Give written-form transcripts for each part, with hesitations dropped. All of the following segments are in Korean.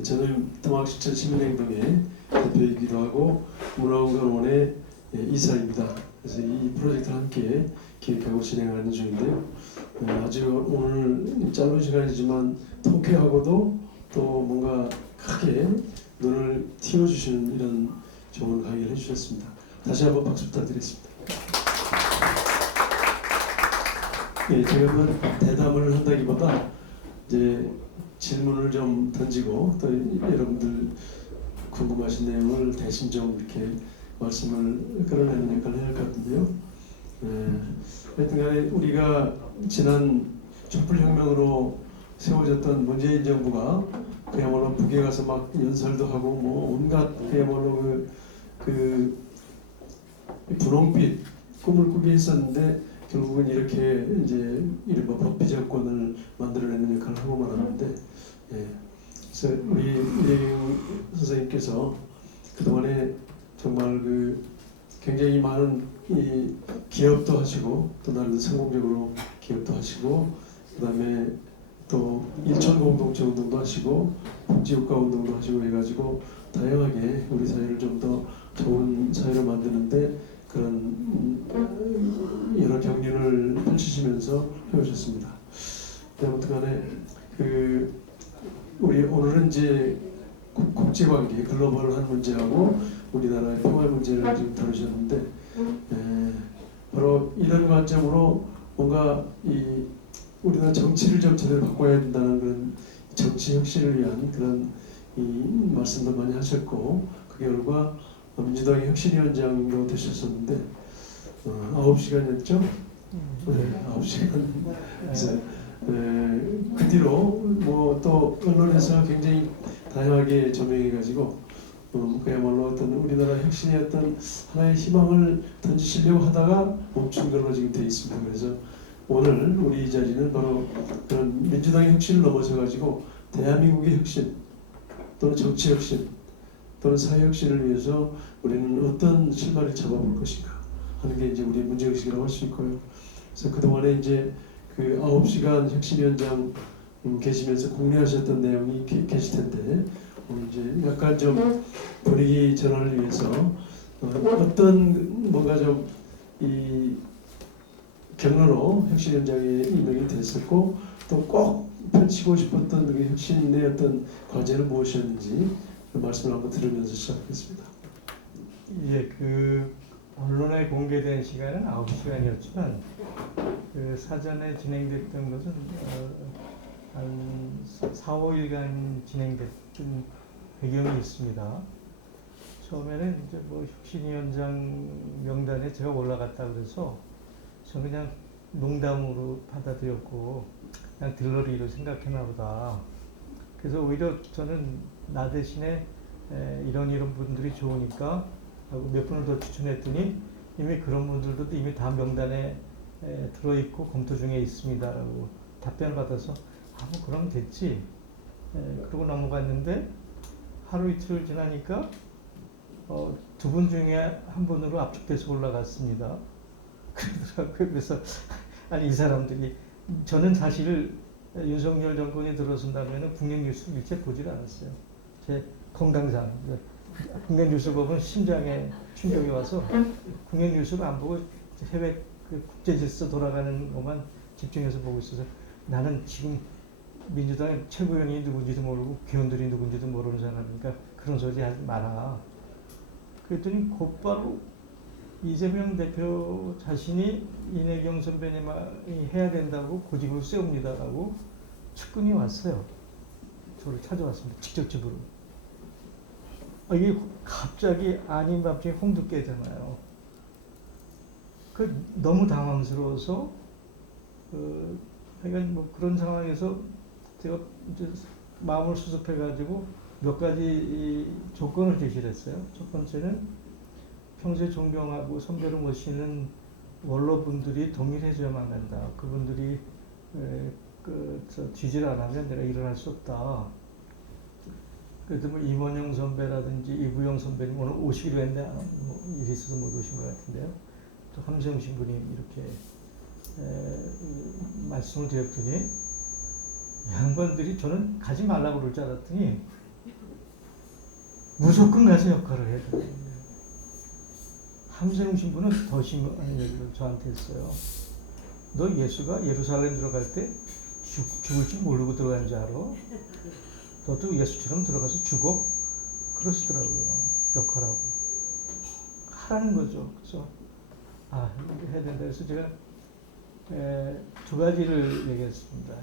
저는 동학실천 시민행동의 대표이기도 하고 문화공간원의 이사입니다. 그래서 이 프로젝트를 함께 기획하고 진행하는 중인데요. 아주 오늘 짧은 시간이지만 통쾌하고도 또 뭔가 크게 눈을 틔워주시는 이런 좋은 강의를 해주셨습니다. 다시 한번 박수 부탁드리겠습니다. 제가 뭐 대담을 한다기보다 이제 질문을 좀 던지고 또 여러분들 궁금하신 내용을 대신 좀 이렇게 말씀을 끌어내는 역할을 해야 할 것 같은데요. 하여튼간에 우리가 지난 촛불혁명으로 세워졌던 문재인 정부가 그야말로 북에 가서 막 연설도 하고 뭐 온갖 그야말로 그 분홍빛 꿈을 꾸게 했었는데 결국은 이렇게 이제 이른바 법비 정권을 만들어내는 역할을 하고 말았는데, 그래서 우리 이혜경 선생님께서 그동안에 정말 그 굉장히 많은 이 기업도 하시고 또 나름대로 성공적으로 기업도 하시고 그다음에 또 일천 공동체 운동도 하시고 복지국가 운동도 하시고 해가지고 다양하게 우리 사회를 좀 더 좋은 사회로 만드는데 그런 여러 경륜을 펼치시면서 해오셨습니다. 아무튼간에 그 우리 오늘은 이제 국제관계 글로벌한 문제하고 우리나라의 평화 문제를 지금 다루셨는데 바로 이런 관점으로 뭔가 이 우리나라 정치를 좀 제대로 바꿔야 된다는 그런 정치 혁신을 위한 그런 이 말씀도 많이 하셨고 그 결과 민주당의 혁신위원장도 되셨었는데 9시간이었죠? 네, 9시간. 그래서 그 뒤로 뭐 또 언론에서 굉장히 다양하게 조명해가지고 그야말로 어떤 우리나라 혁신의 어떤 하나의 희망을 던지시려고 하다가 멈춘 걸로 지금 되어 있습니다. 그래서 오늘 우리 이 자리는 바로 그런 민주당의 혁신을 넘어서가지고 대한민국의 혁신 또는 정치 혁신 또는 사회 혁신을 위해서 우리는 어떤 실마리를 잡아볼 것인가 하는 게 이제 우리의 문제의식이라고 할 수 있고요. 그래서 그동안에 이제 그 9시간 혁신위원장 계시면서 공유하셨던 내용이 계실 텐데 오늘 이제 약간 좀 분위기 전환을 위해서 어떤 뭔가 좀 이 경로로 혁신위원장에 임명이 됐었고 또 꼭 펼치고 싶었던 그 혁신의 어떤 과제는 무엇이었는지 그 말씀을 한번 들으면서 시작하겠습니다. 예, 그 언론에 공개된 시간은 9시간이었지만 그 사전에 진행됐던 것은 한 4, 5일간 진행됐던 배경이 있습니다. 처음에는 이제 뭐 혁신위원장 명단에 제가 올라갔다 그래서 저는 그냥 농담으로 받아들였고 그냥 들러리로 생각했나 보다. 그래서 오히려 저는 나 대신에 이런 분들이 좋으니까 하고 몇 분을 더 추천했더니 이미 그런 분들도 이미 다 명단에 들어있고 검토 중에 있습니다라고 답변을 받아서 뭐 그럼 됐지. 그러고 넘어갔는데 하루 이틀 지나니까 두 분 중에 한 분으로 압축돼서 올라갔습니다. 그러더라고요. 그래서 아니 이 사람들이 저는 사실 윤석열 정권이 들어선 다음에는 국내 뉴스를 일체 보질 않았어요. 제 건강상 국내 뉴스 보면 심장에 충격이 와서 국내 뉴스를 안 보고 해외 그 국제 질서 돌아가는 것만 집중해서 보고 있어서 나는 지금 민주당의 최고위원이 누군지도 모르고 위원들이 누군지도 모르는 사람이니까 그런 소리 하지 마라. 그랬더니 곧바로 이재명 대표 자신이 이내경 선배님이 해야 된다고 고집을 세웁니다라고 측근이 왔어요. 저를 찾아왔습니다. 직접 집으로. 이게 갑자기 아닌 밤중에 홍두깨잖아요. 너무 당황스러워서 하여간 뭐 그런 상황에서 제가 이제 마음을 수습해가지고 몇 가지 조건을 제시를 했어요. 첫 번째는 평소에 존경하고 선배로 모시는 원로분들이 동의를 해줘야만 한다. 그분들이 지지를 안 하면 내가 일어날 수 없다. 그래도 뭐 임원영 선배라든지 이구영 선배님 오늘 오시기로 했는데 뭐 일이 있어서 못 오신 것 같은데요. 또 함성신 부님 이렇게 말씀을 드렸더니 양반들이 저는 가지 말라고 그럴 줄 알았더니 무조건 가서 역할을 해야 돼요. 함세웅 신부는 더 심한 얘기를 저한테 했어요. 너 예수가 예루살렘 들어갈 때 죽을 줄 모르고 들어간 줄 알아? 너도 예수처럼 들어가서 죽어? 그러시더라고요. 역할하고. 하라는 거죠. 그래서 해야 된다. 그래서 제가 두 가지를 얘기했습니다.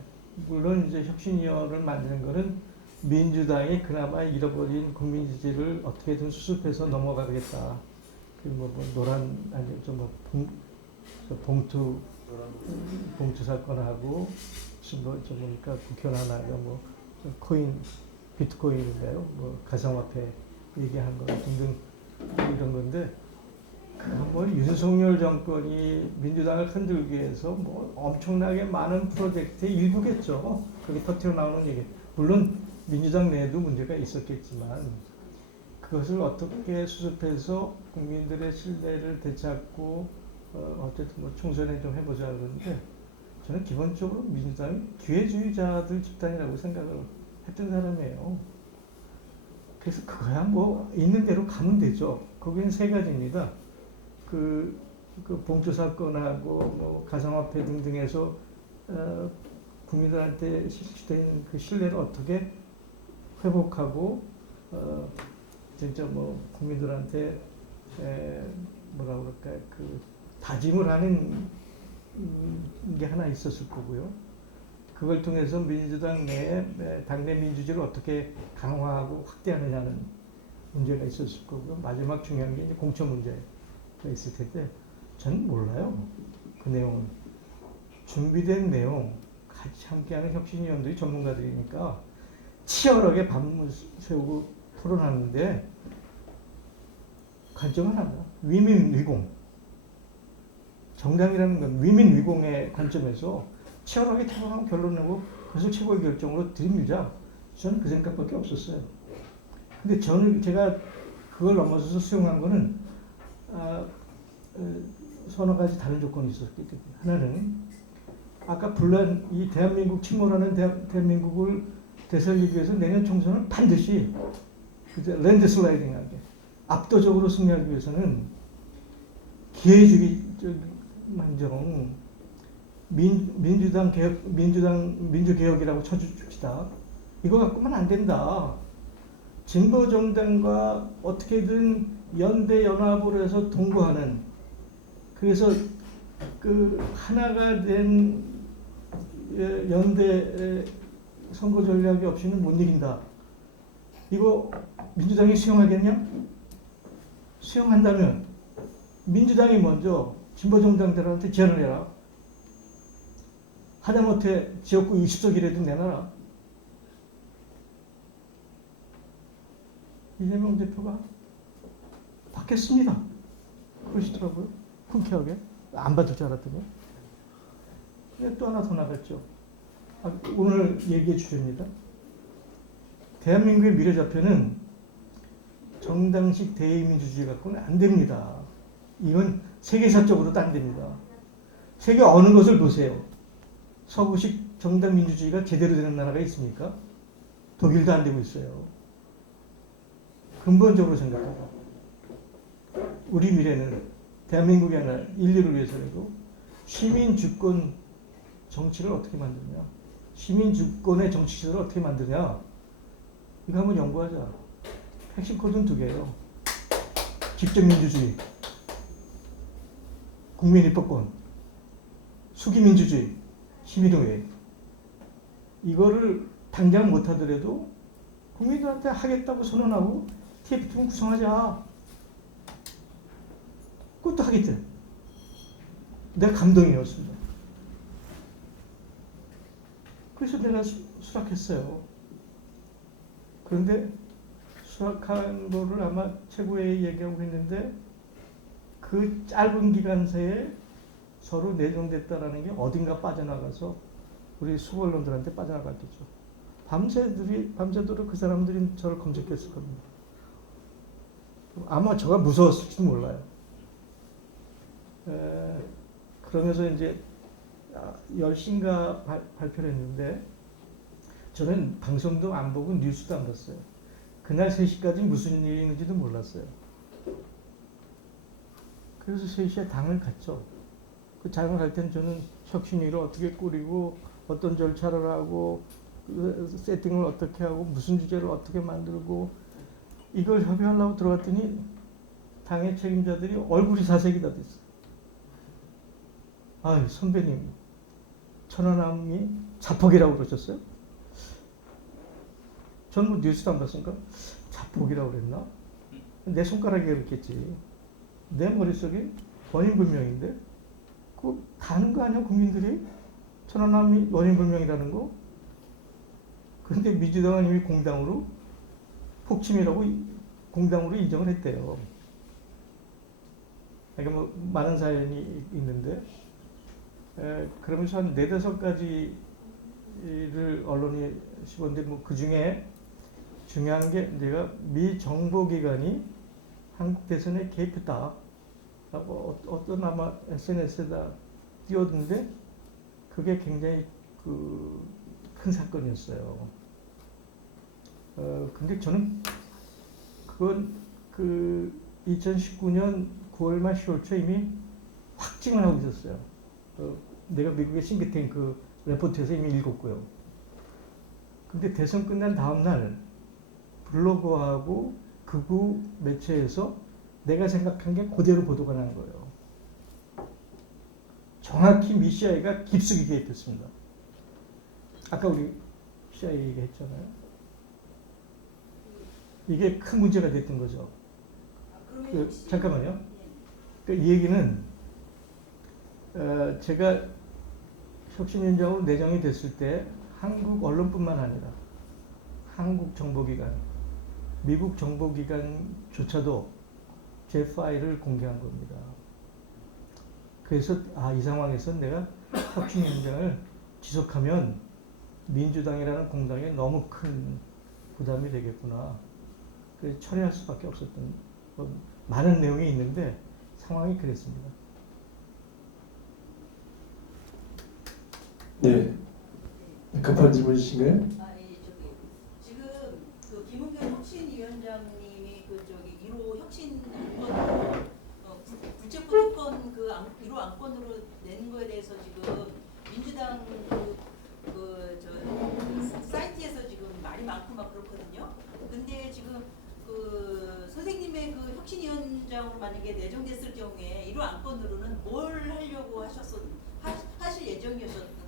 물론 이제 혁신위원회를 만드는 거는 민주당이 그나마 잃어버린 국민 지지를 어떻게든 수습해서 넘어가겠다. 뭐 노란 아니 좀 봉투 사건하고 무슨 저 보니까 국회의원 하나가 뭐 코인 비트코인인가요? 뭐 가상화폐 얘기한 거 등등 이런 건데 뭐 윤석열 정권이 민주당을 흔들기 위해서 뭐 엄청나게 많은 프로젝트의 일부겠죠. 그게 터트려 나오는 얘기. 물론 민주당 내에도 문제가 있었겠지만 그것을 어떻게 수습해서 국민들의 신뢰를 되찾고 어쨌든 뭐 총선에 좀 해보자 그러는데 저는 기본적으로 민주당이 기회주의자들 집단이라고 생각을 했던 사람이에요. 그래서 그거야 뭐 있는 대로 가면 되죠. 거기는 세 가지입니다. 그 봉투 사건하고 뭐 가상화폐 등등에서 국민들한테 실시된 그 신뢰를 어떻게 회복하고 진짜 뭐 국민들한테 뭐라 그럴까 그 다짐을 하는 게 하나 있었을 거고요. 그걸 통해서 민주당 내에 당내 민주주의를 어떻게 강화하고 확대하느냐는 문제가 있었을 거고요. 마지막 중요한 게 이제 공천 문제가 있을 텐데 저는 몰라요. 그 내용은 준비된 내용 같이 함께하는 혁신위원들이 전문가들이니까 치열하게 밤을 새우고 토론하는데 관점은 하나 위민위공 정당이라는 건 위민위공의 관점에서 치열하게 토론하고 결론 내고 그것을 최고의 결정으로 들이밀자 저는 그 생각밖에 없었어요. 근데 제가 그걸 넘어서서 수용한 거는 서너 가지 다른 조건이 있었기 때문에 하나는 아까 불란 이 대한민국 침몰하는 대한민국을 되살리기 위해서 내년 총선은 반드시 랜드슬라이딩하게 압도적으로 승리하기 위해서는 기회주의 만정 민주당 개혁 민주개혁이라고 쳐줍시다. 이거 갖고만 안 된다. 진보정당과 어떻게든 연대 연합으로 해서 동거하는 그래서 그 하나가 된 연대 선거 전략이 없이는 못 이긴다. 이거 민주당이 수용하겠냐? 수용한다면 민주당이 먼저 진보정당들한테 제안을 해라. 하다못해 지역구 20석이라도 내놔라. 이재명 대표가 받겠습니다. 그러시더라고요. 흔쾌하게. 안 받을 줄 알았더니. 또 하나 더 나갔죠. 오늘 얘기의 주제입니다. 대한민국의 미래좌표는 정당식 대의민주주의 갖고는 안 됩니다. 이건 세계사적으로도 안 됩니다. 세계 어느 것을 보세요. 서구식 정당 민주주의가 제대로 되는 나라가 있습니까? 독일도 안 되고 있어요. 근본적으로 생각하자. 우리 미래는 대한민국이 아니라 인류를 위해서라도 시민 주권 정치를 어떻게 만드냐, 시민 주권의 정치 시설을 어떻게 만드냐, 이거 한번 연구하자. 핵심 코드는 두 개예요. 직접민주주의, 국민입법권, 수기민주주의, 시민의회. 이거를 당장 못하더라도 국민들한테 하겠다고 선언하고 TF팀 구성하자. 그것도 하겠대. 내가 감동이었습니다. 그래서 내가 수락했어요. 그런데 수락한 거를 아마 최고회의 얘기하고 했는데 그 짧은 기간 새에 서로 내정됐다라는 게 어딘가 빠져나가서 우리 수고언론들한테 빠져나갔겠죠. 밤새도록 그 사람들이 저를 검색했을 겁니다. 아마 저가 무서웠을지도 몰라요. 그러면서 이제 10시인가 발표를 했는데 저는 방송도 안 보고 뉴스도 안 봤어요. 그날 3시까지 무슨 일이 있는지도 몰랐어요. 그래서 3시에 당을 갔죠. 그 당을 갈 때는 저는 혁신위를 어떻게 꾸리고 어떤 절차를 하고 그 세팅을 어떻게 하고 무슨 주제를 어떻게 만들고 이걸 협의하려고 들어갔더니 당의 책임자들이 얼굴이 사색이 다 됐어요. 아, 선배님, 천안함이 자폭이라고 그러셨어요? 전 뭐 뉴스도 안 봤으니까 자폭이라고 그랬나? 내 손가락이 그랬겠지. 내 머릿속에 원인불명인데 그거 다 아는 거 아니야, 국민들이? 천안함이 원인불명이라는 거? 그런데 민주당은 이미 공당으로 폭침이라고 공당으로 인정을 했대요. 그러니까 뭐 많은 사연이 있는데 그러면서 한 4-5가지를 언론이 씹었는데 뭐 그중에 중요한 게 내가 미 정보기관이 한국 대선에 개입했다. 어떤 아마 SNS에다 띄웠는데 그게 굉장히 큰 사건이었어요. 근데 저는 그건 2019년 9월 말 10월 초 이미 확증을 하고 있었어요. 내가 미국의 싱크탱크 레포트에서 이미 읽었고요. 근데 대선 끝난 다음 날 블로그하고 극우 매체에서 내가 생각한 게 그대로 보도가 난 거예요. 정확히 미 CIA가 깊숙이 개입했습니다. 아까 우리 CIA 얘기했잖아요. 이게 큰 문제가 됐던 거죠. 잠깐만요. 이 얘기는 제가 혁신위원장으로 내정이 됐을 때 한국 언론뿐만 아니라 한국 정보기관, 미국 정보기관조차도 제 파일을 공개한 겁니다. 그래서 이 상황에서 내가 혁신위원장을 지속하면 민주당이라는 공당에 너무 큰 부담이 되겠구나. 그래서 철회할 수밖에 없었던 많은 내용이 있는데 상황이 그랬습니다. 네. 급한 질문이신가요? 지금 그 김은경 혁신위원장님이 1호 혁신 안건, 불체포 특권 1호 안건으로 낸 거에 대해서 지금 민주당 사이트에서 지금 말이 많고 막 그렇거든요. 근데 지금 선생님의 혁신위원장으로 만약에 내정됐을 경우에 1호 안건으로는 뭘 하려고 하실 예정이셨는지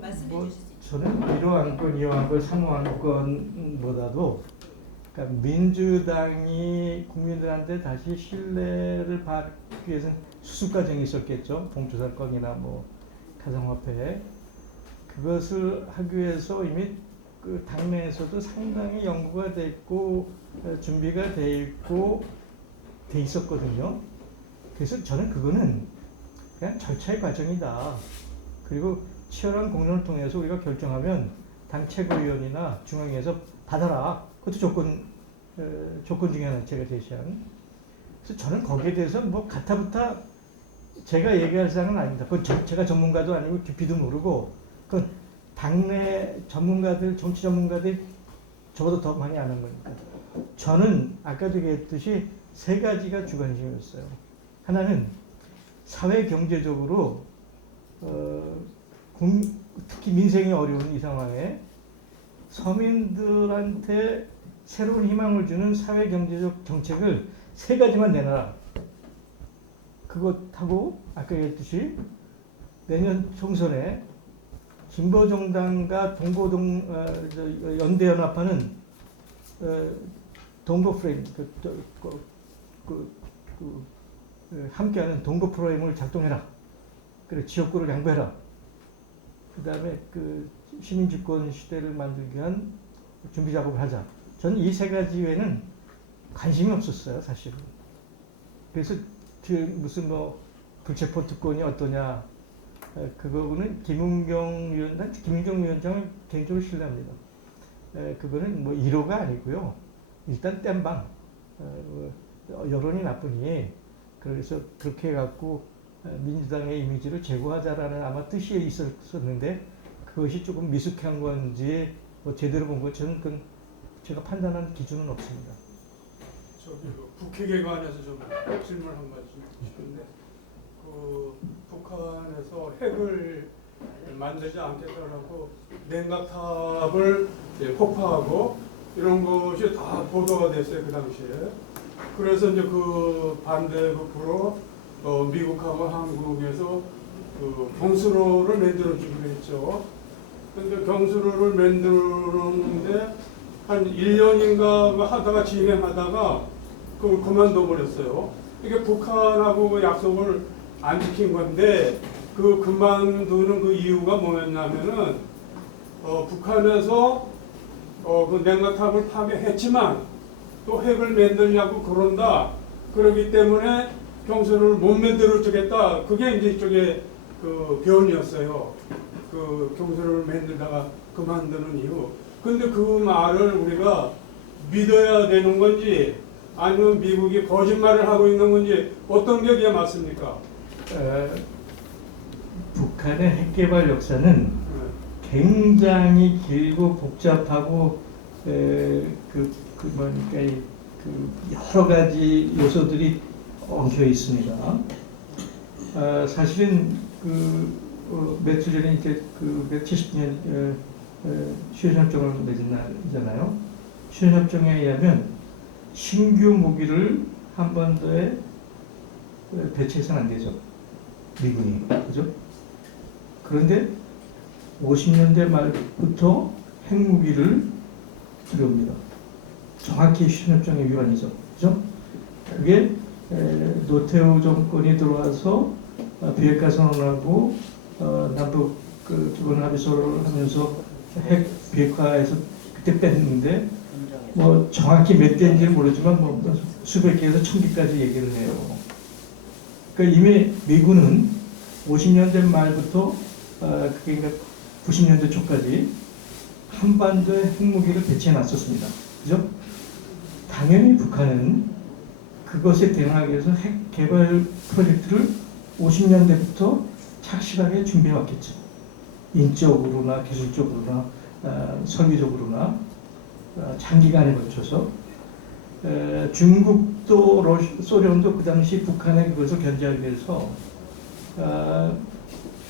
말씀해 주실 수 있나요? 저는 1호 안건, 2호 안건, 3호 안건보다도 그러니까 민주당이 국민들한테 다시 신뢰를 받기 위해서는 수습 과정이 있었겠죠. 봉투사건이나 뭐 가상화폐. 그것을 하기 위해서 이미 당내에서도 상당히 연구가 됐고 준비가 돼 있고 돼 있었거든요. 그래서 저는 그거는 그냥 절차의 과정이다. 그리고 치열한 공론을 통해서 우리가 결정하면 당 최고위원이나 중앙위에서 받아라. 그것도 조건 중에 하나 제가 제시한. 그래서 저는 거기에 대해서 뭐 가타부타 제가 얘기할 사항은 아닙니다. 그건 제가 전문가도 아니고 깊이도 모르고 그건 당내 전문가들, 정치 전문가들 저보다 더 많이 아는 거니까. 저는 아까도 얘기했듯이 3가지가 주관심이었어요. 하나는 사회 경제적으로 특히 민생이 어려운 이 상황에 서민들한테 새로운 희망을 주는 사회 경제적 정책을 3가지만 내놔라. 그것하고 아까 얘기했듯이 내년 총선에 진보정당과 연대연합하는 동거 프레임, 함께하는 동거 프레임을 작동해라. 그리고 지역구를 양보해라. 그 다음에 시민주권 시대를 만들기 위한 준비 작업을 하자. 저는 이 3가지 외에는 관심이 없었어요, 사실은. 그래서 무슨 불체포 특권이 어떠냐, 그거는 김은경 위원장을 개인적으로 신뢰합니다. 그거는 1호가 아니고요. 일단 땜방. 여론이 나쁘니 그래서 그렇게 해갖고 민주당의 이미지를 제고하자라는 아마 뜻이 있었는데 그것이 조금 미숙한 건지 제대로 본 것 저는 제가 판단한 기준은 없습니다. 저기 그 북핵에 관해서 좀 질문 한 가지 싶은데 그 북한에서 핵을 만들지 않겠다라고 냉각탑을 폭파하고 이런 것이 다 보도가 됐어요 그 당시에. 그래서 이제 그 반대급부로 미국하고 한국에서 그 경수로를 만들어주기로 했죠. 근데 경수로를 만들었는데 한 1년인가 하다가 진행하다가 그만둬 버렸어요. 이게 북한하고 그 약속을 안 지킨 건데 그 그만두는 그 이유가 뭐였냐면은 북한에서 그 냉각탑을 파괴했지만 또 핵을 만들냐고 그런다. 그러기 때문에 경수로를 못 만들어 주겠다. 그게 이제 이쪽에 그 변이었어요. 그 경수로를 만들다가 그만두는 이유. 근데 그 말을 우리가 믿어야 되는 건지 아니면 미국이 거짓말을 하고 있는 건지 어떤 게 그게 맞습니까? 북한의 핵개발 역사는 굉장히 길고 복잡하고 뭐니까 그 여러 가지 요소들이 엉켜 있습니다. 사실은 며칠 전에 이제 70년 휴전협정을 맺은 날이잖아요. 휴전협정에 의하면 신규 무기를 한반도에 배치해서는 안 되죠. 미군이. 그죠? 그런데 50년대 말부터 핵무기를 들여옵니다. 정확히 휴전협정의 위반이죠. 그죠? 그게 노태우 정권이 들어와서 비핵화 선언하고 남북 기본 합의서를 하면서 핵 비핵화에서 그때 뺐는데 뭐 정확히 몇 대인지는 모르지만 뭐 수백 개에서 1000개까지 얘기를 해요. 그러니까 이미 미군은 50년대 말부터 그게 90년대 초까지 한반도에 핵무기를 배치해 놨었습니다. 그죠? 당연히 북한은 그것에 대응하기 위해서 핵 개발 프로젝트를 50년대부터 착실하게 준비해 왔겠죠. 인적으로나 기술적으로나 설비적으로나 장기간에 걸쳐서 중국도 소련도 그 당시 북한의 그것을 견제하기 위해서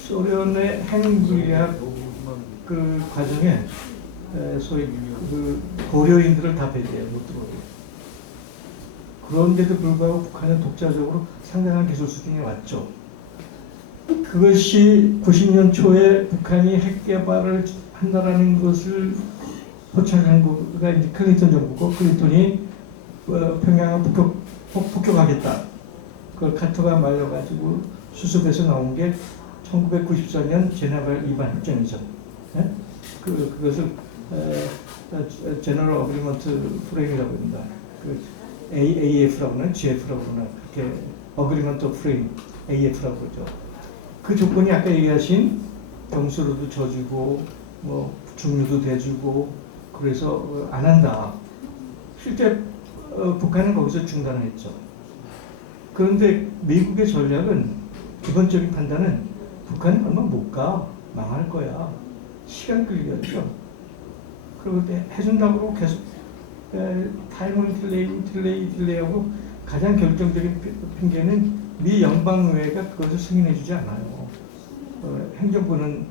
소련의 핵무기학 그 과정에 소위 그 고려인들을 다 배제해 못 들어오게. 그런데도 불구하고 북한은 독자적으로 상당한 기술 수준이 왔죠. 그것이 90년 초에 북한이 핵 개발을 한다라는 것을 포착한 거가 이제 클린턴 정부고, 클린턴이 평양을 폭격하겠다. 그걸 카터가 말려가지고 수습해서 나온 게 1994년 제네바 위반 협정이죠. 네? 그것을 제너럴 어그리먼트 프레임이라고 합니다. AAF라고 하나 GF라고 하나 그렇게 어그리먼트 프레임 AF라고 그러죠. 그 조건이 아까 얘기하신 경수로도 져주고 뭐 중류도 대주고 그래서 안 한다. 실제 북한은 거기서 중단을 했죠. 그런데 미국의 전략은 기본적인 판단은 북한은 얼마 못 가. 망할 거야. 시간 끌기였죠. 그리고 해준다고 계속 타임을 딜레이하고 가장 결정적인 핑계는 미 연방의회가 그것을 승인해주지 않아요. 행정부는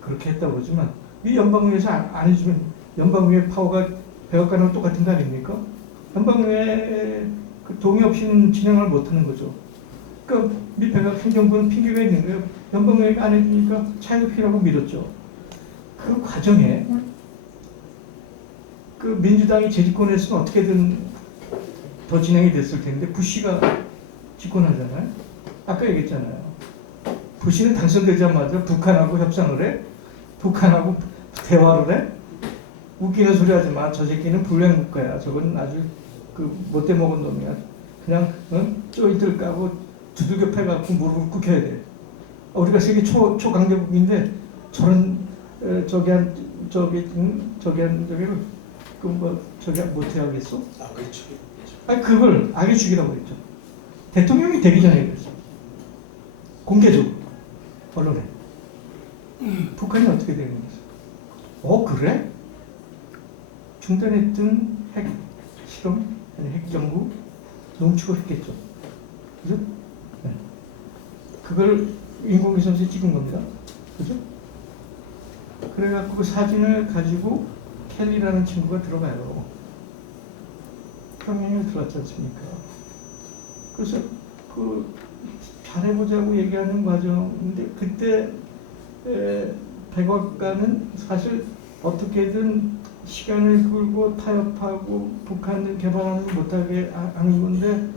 그렇게 했다고 그러지만 미 연방의회에서 안 해주면 연방의회 파워가 백악관하고 똑같은 거 아닙니까? 연방의회 동의 없이는 진행을 못하는 거죠. 그러니까 미 백악 행정부는 핑계가 있는 거예요. 연방의회가 안 해주니까 차이급히라고 밀었죠. 그 과정에 그 민주당이 재집권했으면 어떻게든 더 진행이 됐을 텐데 부시가 집권하잖아요. 아까 얘기했잖아요. 부시는 당선되자마자 북한하고 협상을 해. 북한하고 대화를 해. 웃기는 소리 하지 마. 저 새끼는 불량 국가야. 저건 아주 못돼 먹은 놈이야. 그냥 쪼이들 까고 두들겨 패갖고 무릎을 꿇혀야 돼. 우리가 세계 초강대국인데 저런 저기 못해 하겠어? 악의 축이. 아니 그걸 악의 축이라고 했죠. 대통령이 되기 전에 그랬어. 공개적으로 언론에. 북한이 어떻게 되는 거죠? 그래? 중단했던 핵 실험, 아니 핵 연구 농축을 했겠죠. 그죠? 네. 그걸 인공위성에서 찍은 겁니다. 그죠? 그래갖고 그 사진을 가지고 켈리라는 친구가 들어가요. 평양에 들어왔지 않습니까? 그래서 그 잘해보자고 얘기하는 과정인데 그때 백악관은 사실 어떻게든 시간을 끌고 타협하고 북한을 개발하는 못하게 하는 건데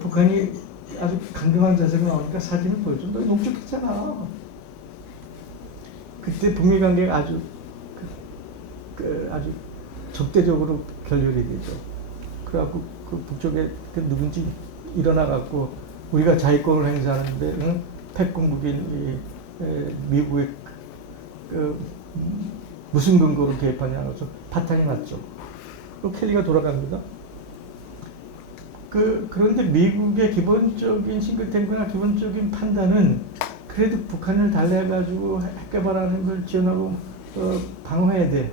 북한이 아주 강경한 자세가 나오니까 사진을 보여줘. 너 농축했잖아. 그때 북미 관계가 아주 아주 적대적으로 결렬이 되죠. 그래갖고 그 북쪽에 그 누군지 일어나갖고 우리가 자위권을 행사하는데 패권국인 미국의 무슨 근거로 개입하냐 해서 파탄이 났죠. 그 켈리가 돌아갑니다. 그런데 미국의 기본적인 싱글탱크나 기본적인 판단은 그래도 북한을 달래가지고 핵 개발하는 걸 지원하고 방어해야 돼.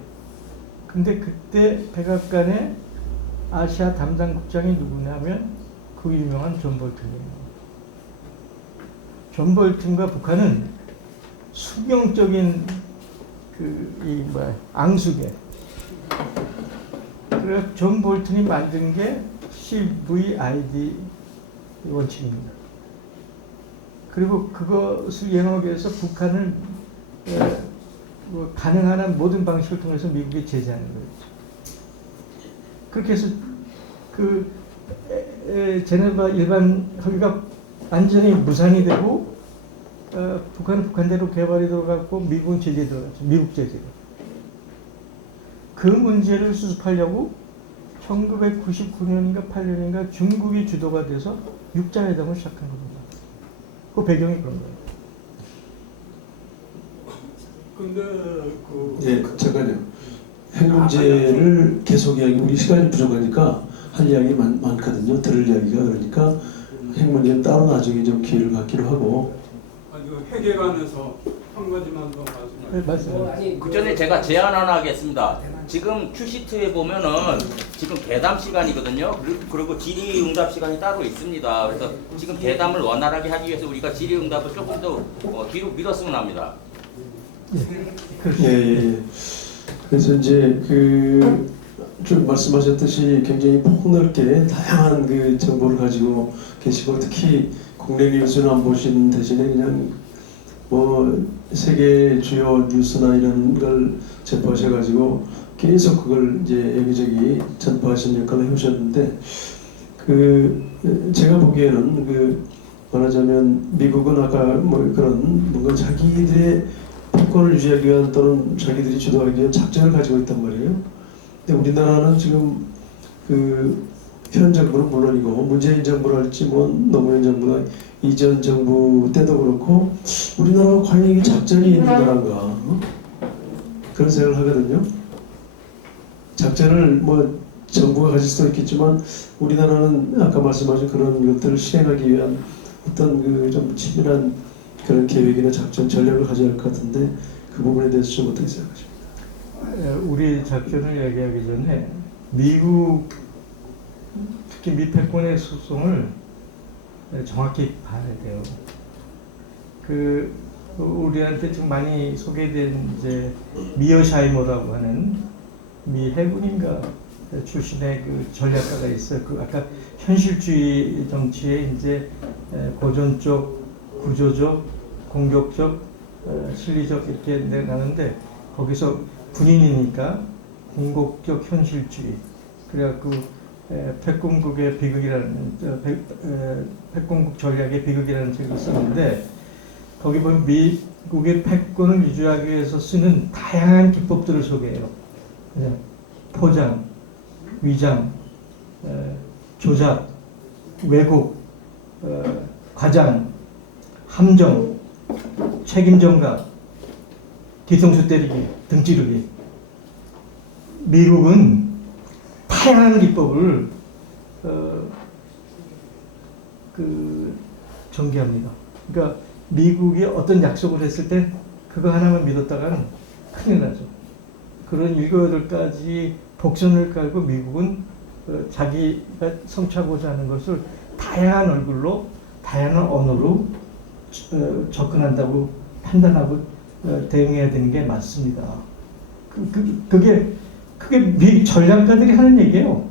근데 그때 백악관의 아시아 담당 국장이 누구냐면 그 유명한 존 볼튼이에요. 존 볼튼과 북한은 수경적인 앙숙에. 그래서 존 볼튼이 만든 게 CVID 원칙입니다. 그리고 그것을 이행하기 위해서 북한을 가능한 한 모든 방식을 통해서 미국에 제재하는 거였죠. 그렇게 해서 제네바 일반 합의가 완전히 무산이 되고 북한은 북한대로 개발이 들어갔고 미국은 제재에 들어갔죠. 미국 제재가. 그 문제를 수습하려고 1999년인가 8년인가 중국이 주도가 돼서 육자회담을 시작한 겁니다. 그 배경이 그런 거예요. 근데 예, 잠깐요. 핵 문제를 계속 이야기, 우리 시간이 부족하니까 할 이야기 많거든요. 들을 이야기가. 그러니까 핵 문제는 따로 나중에 좀 기회를 갖기로 하고. 핵에 관해서 한 가지만 더 말씀하세요. 네, 그 전에 제가 제안 하나 하겠습니다. 지금 큐시트에 보면은 지금 대담 시간이거든요. 그리고 질의응답 시간이 따로 있습니다. 그래서 지금 대담을 원활하게 하기 위해서 우리가 질의응답을 조금 더 뒤로 미뤘으면 합니다. 예. 그래서 이제 좀 말씀하셨듯이 굉장히 폭넓게 다양한 그 정보를 가지고 계시고 특히 국내 뉴스는 안 보신 대신에 그냥 세계 주요 뉴스나 이런 걸 접하셔가지고 계속 그걸 이제 여기저기 전파하신 역할을 해오셨는데 제가 보기에는 말하자면 미국은 아까 그런 뭔가 자기들의 패권을 유지하기 위한 또는 자기들이 주도하기 위한 작전을 가지고 있단 말이에요. 근데 우리나라는 지금 현 정부는 물론이고 문재인 정부랄지 노무현 정부나 이전 정부 때도 그렇고 우리나라가 과연 이게 작전이 있는 나라인가 그런 생각을 하거든요. 작전을 정부가 가질 수도 있겠지만 우리나라는 아까 말씀하신 그런 것들을 실행하기 위한 어떤 좀 치밀한 그런 계획이나 작전 전략을 가져야 할 것 같은데 그 부분에 대해서 좀 어떻게 생각하십니까? 우리 작전을 얘기하기 전에 미국 특히 미 패권의 소송을 정확히 봐야 돼요. 우리한테 좀 많이 소개된 이제 미어샤이머라고 하는 미 해군인가 출신의 전략가가 있어요. 아까 현실주의 정치에 이제 고전적, 구조적, 공격적, 실리적 이렇게 내가는데 거기서 군인이니까 궁극적 현실주의. 그래갖고 패권국의 비극이라는 패권국 전략의 비극이라는 책을 썼는데 거기 보면 미국의 패권을 유지하기 위해서 쓰는 다양한 기법들을 소개해요. 포장, 위장, 조작, 왜곡, 과장, 함정, 책임전가, 뒤통수 때리기, 등 찌르기. 미국은 다양한 기법을 전개합니다. 그러니까 미국이 어떤 약속을 했을 때 그거 하나만 믿었다가는 큰일 나죠. 그런 7, 8가지 곡선을 깔고 미국은 자기가 성취하고자 하는 것을 다양한 얼굴로 다양한 언어로 접근한다고 판단하고 대응해야 되는 게 맞습니다. 그게 미 전략가들이 하는 얘기예요.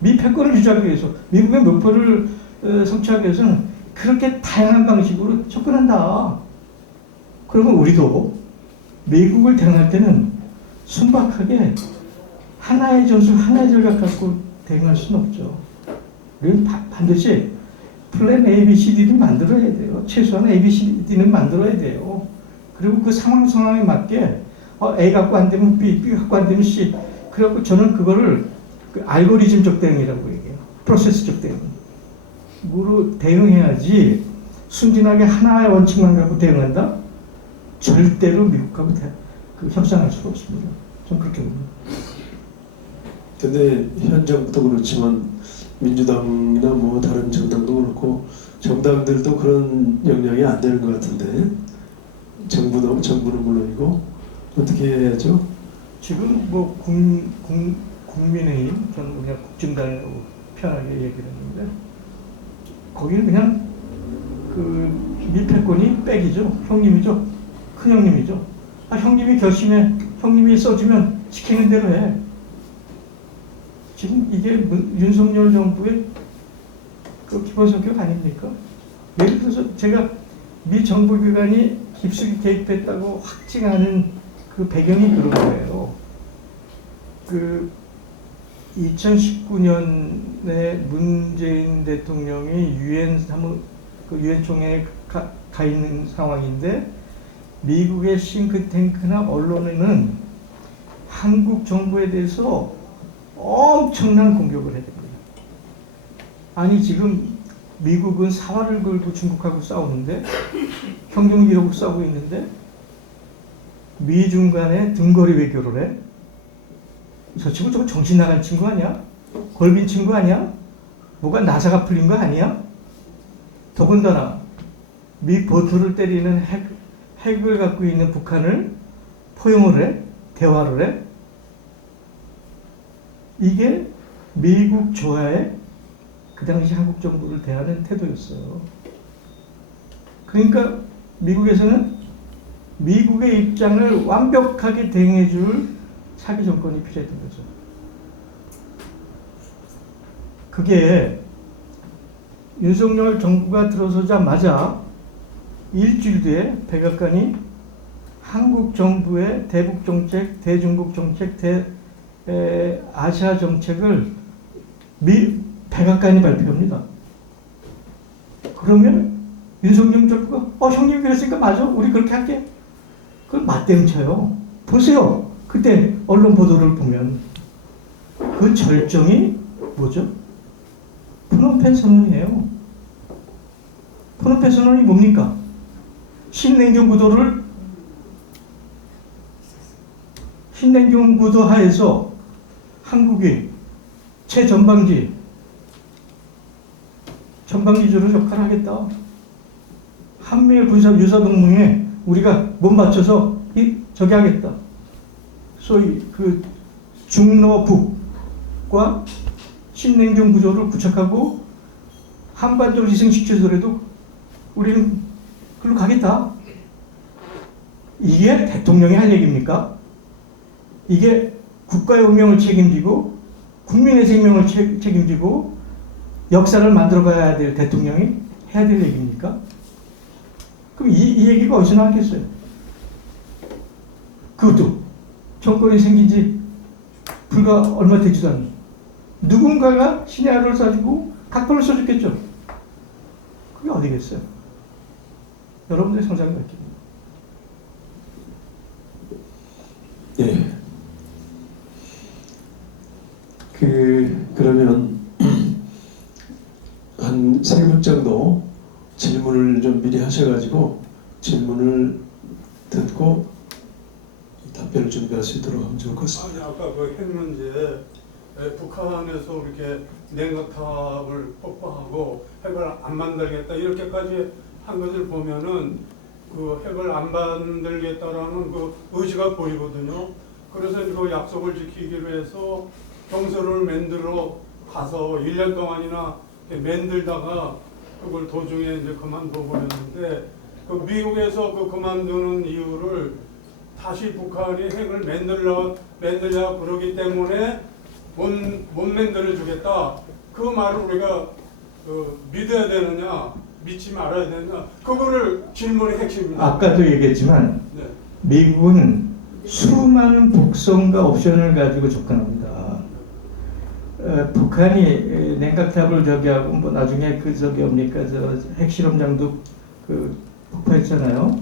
미 패권을 유지하기 위해서, 미국의 목표를 성취하기 위해서는 그렇게 다양한 방식으로 접근한다. 그러면 우리도 미국을 대응할 때는 순박하게 하나의 전술, 하나의 전략 갖고 대응할 수는 없죠. 우리는 반드시 플랜 A, B, C, D를 만들어야 돼요. 최소한 A, B, C, D는 만들어야 돼요. 그리고 그 상황에 맞게 A 갖고 안 되면 B, B 갖고 안 되면 C. 그래갖고 저는 그거를 그 알고리즘적 대응이라고 얘기해요. 프로세스적 대응으로 대응해야지 순진하게 하나의 원칙만 갖고 대응한다? 절대로 미국하고 협상할 수가 없습니다. 전 그렇게 봅니다. 근데 현 정부도 그렇지만 민주당이나 뭐 다른 정당도 그렇고 정당들도 그런 역량이 안 되는 것 같은데 정부는 물론이고 어떻게 해야죠? 지금 뭐 국민의힘, 저는 그냥 국진당이라고 편하게 얘기를 했는데 거기는 그냥 그 밀패권이 백이죠. 형님이죠. 큰 형님이죠. 형님이 결심해, 형님이 써주면 시키는 대로 해. 지금 이게 윤석열 정부의 그 기본 성격 아닙니까? 예를 들어서 제가 미 정부기관이 깊숙이 개입했다고 확증하는 그 배경이 그런 거예요. 그 2019년에 문재인 대통령이 유엔 총회에 가 있는 상황인데 미국의 싱크탱크나 언론에는 한국 정부에 대해서 엄청난 공격을 해야 됩니다. 아니 지금 미국은 사활을 걸고 중국하고 싸우는데 형경을 이러고 싸우고 있는데 미중 간에 등거리 외교를 해? 저 친구 저거 정신 나간 친구 아니야? 걸빈 친구 아니야? 뭐가 나사가 풀린 거 아니야? 더군다나 미 버터를 때리는 핵을 갖고 있는 북한을 포용을 해? 대화를 해? 이게 미국 조화의 그 당시 한국 정부를 대하는 태도였어요. 그러니까 미국에서는 미국의 입장을 완벽하게 대응해줄 차기 정권이 필요했던 거죠. 그게 윤석열 정부가 들어서자마자 일주일 뒤에 백악관이 한국 정부의 대북 정책, 대중국 정책, 아시아 정책을 백악관이 발표합니다. 그러면 윤석열 정부가 형님이 그랬으니까 맞아, 우리 그렇게 할게. 그걸 맞대응쳐요. 보세요. 그때 언론 보도를 보면 그 절정이 뭐죠? 프놈펜 선언이에요. 프놈펜 선언이 뭡니까? 신냉전 구도 하에서 한국이 전방지주로 역할을 하겠다. 한미의 군사 유사 동맹에 우리가 못 맞춰서 저기 하겠다. 소위 그 중러북과 신냉전 구조를 구축하고 한반도를 희생시키더라도 우리는 그걸로 가겠다. 이게 대통령이 할 얘기입니까? 이게 국가의 운명을 책임지고 국민의 생명을 책임지고 역사를 만들어가야 될 대통령이 해야 될 얘기입니까? 그럼 이 얘기가 어디서 나왔겠어요? 그것도 정권이 생긴 지 불과 얼마 되지도 않은 누군가가 시나리오를 써주고 각본을 써줬겠죠. 그게 어디겠어요? 여러분들의 상상이 맞겠네요. 예. 그러면 한 3분 정도 질문을 좀 미리 하셔가지고 질문을 듣고 답변을 준비할 수 있도록 하면 좋을 것 같습니다. 아까 그 핵 문제, 북한에서 이렇게 냉각탑을 폭파하고 핵을 안 만들겠다 이렇게까지 한 것을 보면은 그 핵을 안 만들겠다라는 그 의지가 보이거든요. 그래서 그 약속을 지키기로 해서 경서를 만들어 가서 1년 동안이나 만들다가 그걸 도중에 이제 그만두고 그랬는데 그 미국에서 그 그만두는 이유를 다시 북한이 핵을 만들려고 그러기 때문에 못 만들어 주겠다. 그 말을 우리가 믿어야 되느냐, 믿지 말아야 되느냐, 그거를 질문의 핵심입니다. 아까도 얘기했지만 네. 미국은 수많은 복선과 옵션을 가지고 접근합니다. 북한이 냉각탑을 저기 하고 뭐 나중에 그 저기 뭡니까 저 핵실험장도 그 폭파했잖아요.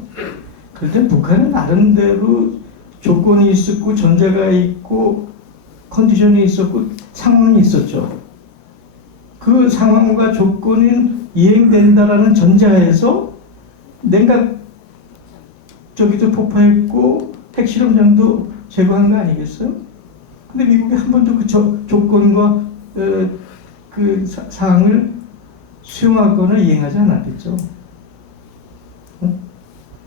그런데 북한은 나름대로 조건이 있었고 전제가 있고 컨디션이 있었고 상황이 있었죠. 그 상황과 조건이 이행된다라는 전제하에서 냉각 저기도 폭파했고 핵실험장도 제거한 거 아니겠어요? 근데 미국이 한 번도 그 조건과 그 사항을 수용하거나 이행하지 않았겠죠.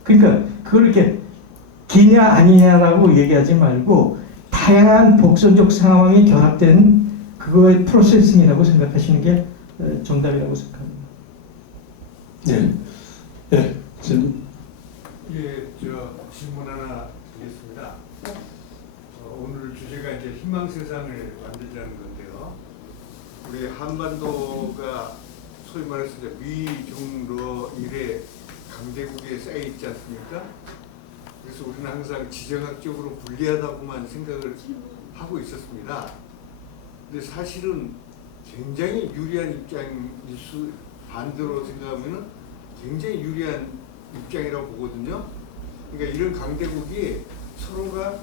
그러니까 그걸 이렇게 기냐 아니냐라고 얘기하지 말고 다양한 복선적 상황이 결합된 그거의 프로세싱이라고 생각하시는 게 정답이라고 생각합니다. 네. 네. 지금 예, 질문 하나 드리겠습니다. 오늘 주제가 이제 희망 세상을 만들자는 건데요. 우리 한반도가 소위 말해서 이제 미중러 일의 강대국에 쌓여 있지 않습니까? 그래서 우리는 항상 지정학적으로 불리하다고만 생각을 하고 있었습니다. 근데 사실은 굉장히 유리한 입장일 수, 반대로 생각하면 굉장히 유리한 입장이라고 보거든요. 그러니까 이런 강대국이 서로가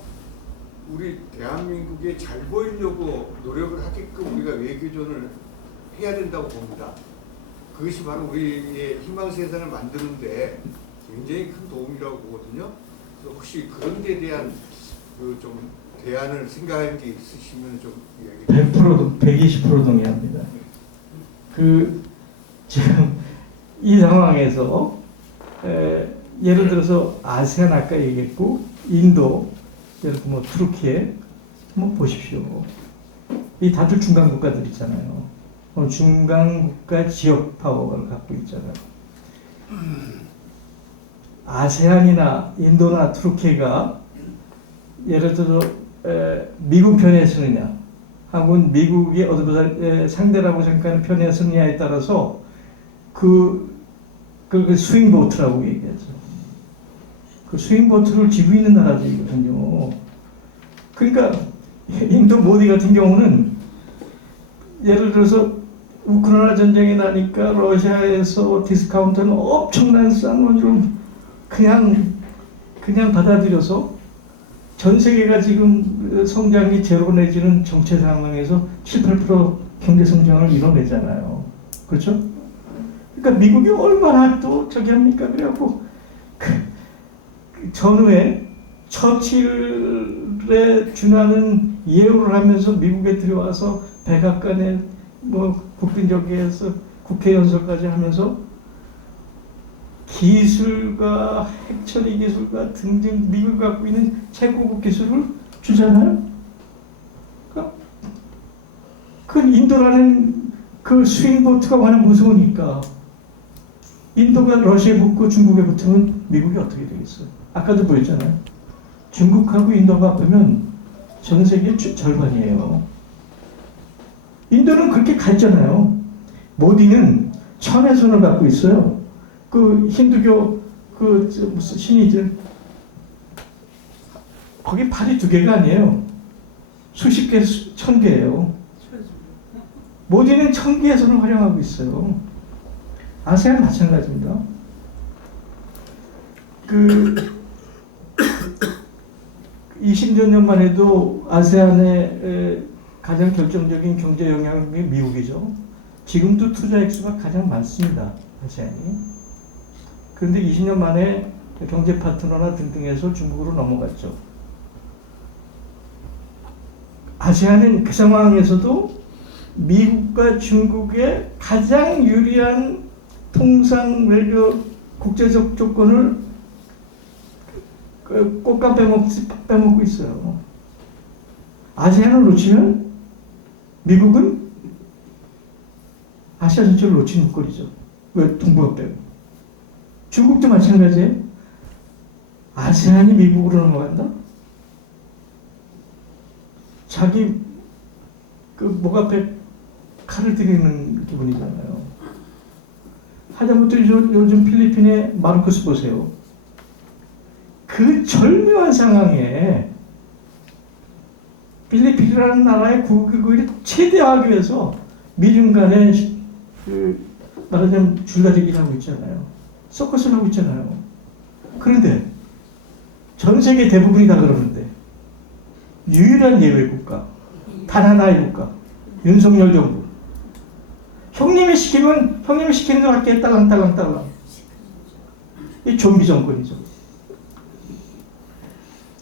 우리 대한민국에 잘 보이려고 노력을 하게끔 우리가 외교전을 해야 된다고 봅니다. 그것이 바로 우리의 희망 세상을 만드는데 굉장히 큰 도움이라고 보거든요. 그래서 혹시 그런 데 대한 그 좀 대안을 생각하는 게 있으시면 좀 이야기. 100% 120% 동의합니다. 그 지금 이 상황에서 예를 들어서 아세안 아까 얘기했고 인도 예를 들어 뭐 투르키에 뭐 보십시오. 이 다들 중간 국가들 있잖아요. 중간 국가 지역 파워를 갖고 있잖아요. 아세안이나 인도나 투르키가 예를 들어 미국 편에 서느냐 혹은 미국이 어디보다 상대라고 생각하는 편에 서느냐에 따라서 그 스윙보트라고 얘기하죠. 그 스윙보트를 쥐고 있는 나라들이거든요. 그러니까 인도 모디 같은 경우는 예를 들어서 우크라이나 전쟁이 나니까 러시아에서 디스카운트는 엄청난 싼 원유를 그냥 받아들여서 전 세계가 지금 성장이 제로 내지는 정체 상황에서 7, 8% 경제 성장을 이뤄내잖아요. 그렇죠? 그러니까 미국이 얼마나 또 저기 합니까? 그래갖고 전후에 처칠에 준하는 예우를 하면서 미국에 들어와서 백악관에 뭐 국빈적에서 국회 연설까지 하면서 기술과 핵처리 기술과 등등 미국이 갖고 있는 최고급 기술을 주잖아요. 그 인도라는 그 스윙보트가 워낙 무서우니까 인도가 러시아에 붙고 중국에 붙으면 미국이 어떻게 되겠어요? 아까도 보였잖아요. 중국하고 인도가 합하면 전 세계 절반이에요. 인도는 그렇게 갔잖아요. 모디는 천의 손을 갖고 있어요. 그 힌두교 그 무슨 신이들 거기 팔이 2개가 아니에요. 수십 개, 1000개예요. 모디는 1000개의 손을 활용하고 있어요. 아세안 마찬가지입니다. 그 20여 년만 해도 아세안의 가장 결정적인 경제 영향이 미국이죠. 지금도 투자 액수가 가장 많습니다. 아세안이. 그런데 20년 만에 경제 파트너나 등등에서 중국으로 넘어갔죠. 아세안은 그 상황에서도 미국과 중국의 가장 유리한 통상 외교 국제적 조건을 꽃감 빼먹고 있어요. 아세안을 놓치면 미국은 아시아 전체를 놓친 꼴이죠. 왜? 동북아 빼고. 중국도 마찬가지예요. 아세안이 미국으로 넘어간다? 자기 그 목 앞에 칼을 들이는 기분이잖아요. 하다못해 요즘 필리핀의 마르코스 보세요. 그 절묘한 상황에 필리핀이라는 나라의 국익을 최대화하기 위해서 미중 간에 말하자면 줄다리기를 하고 있잖아요. 서커스를 하고 있잖아요. 그런데 전 세계 대부분이 다 그러는데 유일한 예외 국가, 단 하나의 국가, 윤석열 정부. 형님이 시키면 형님이 시키는 거 할게 딸랑딸랑딸랑. 이 좀비 정권이죠.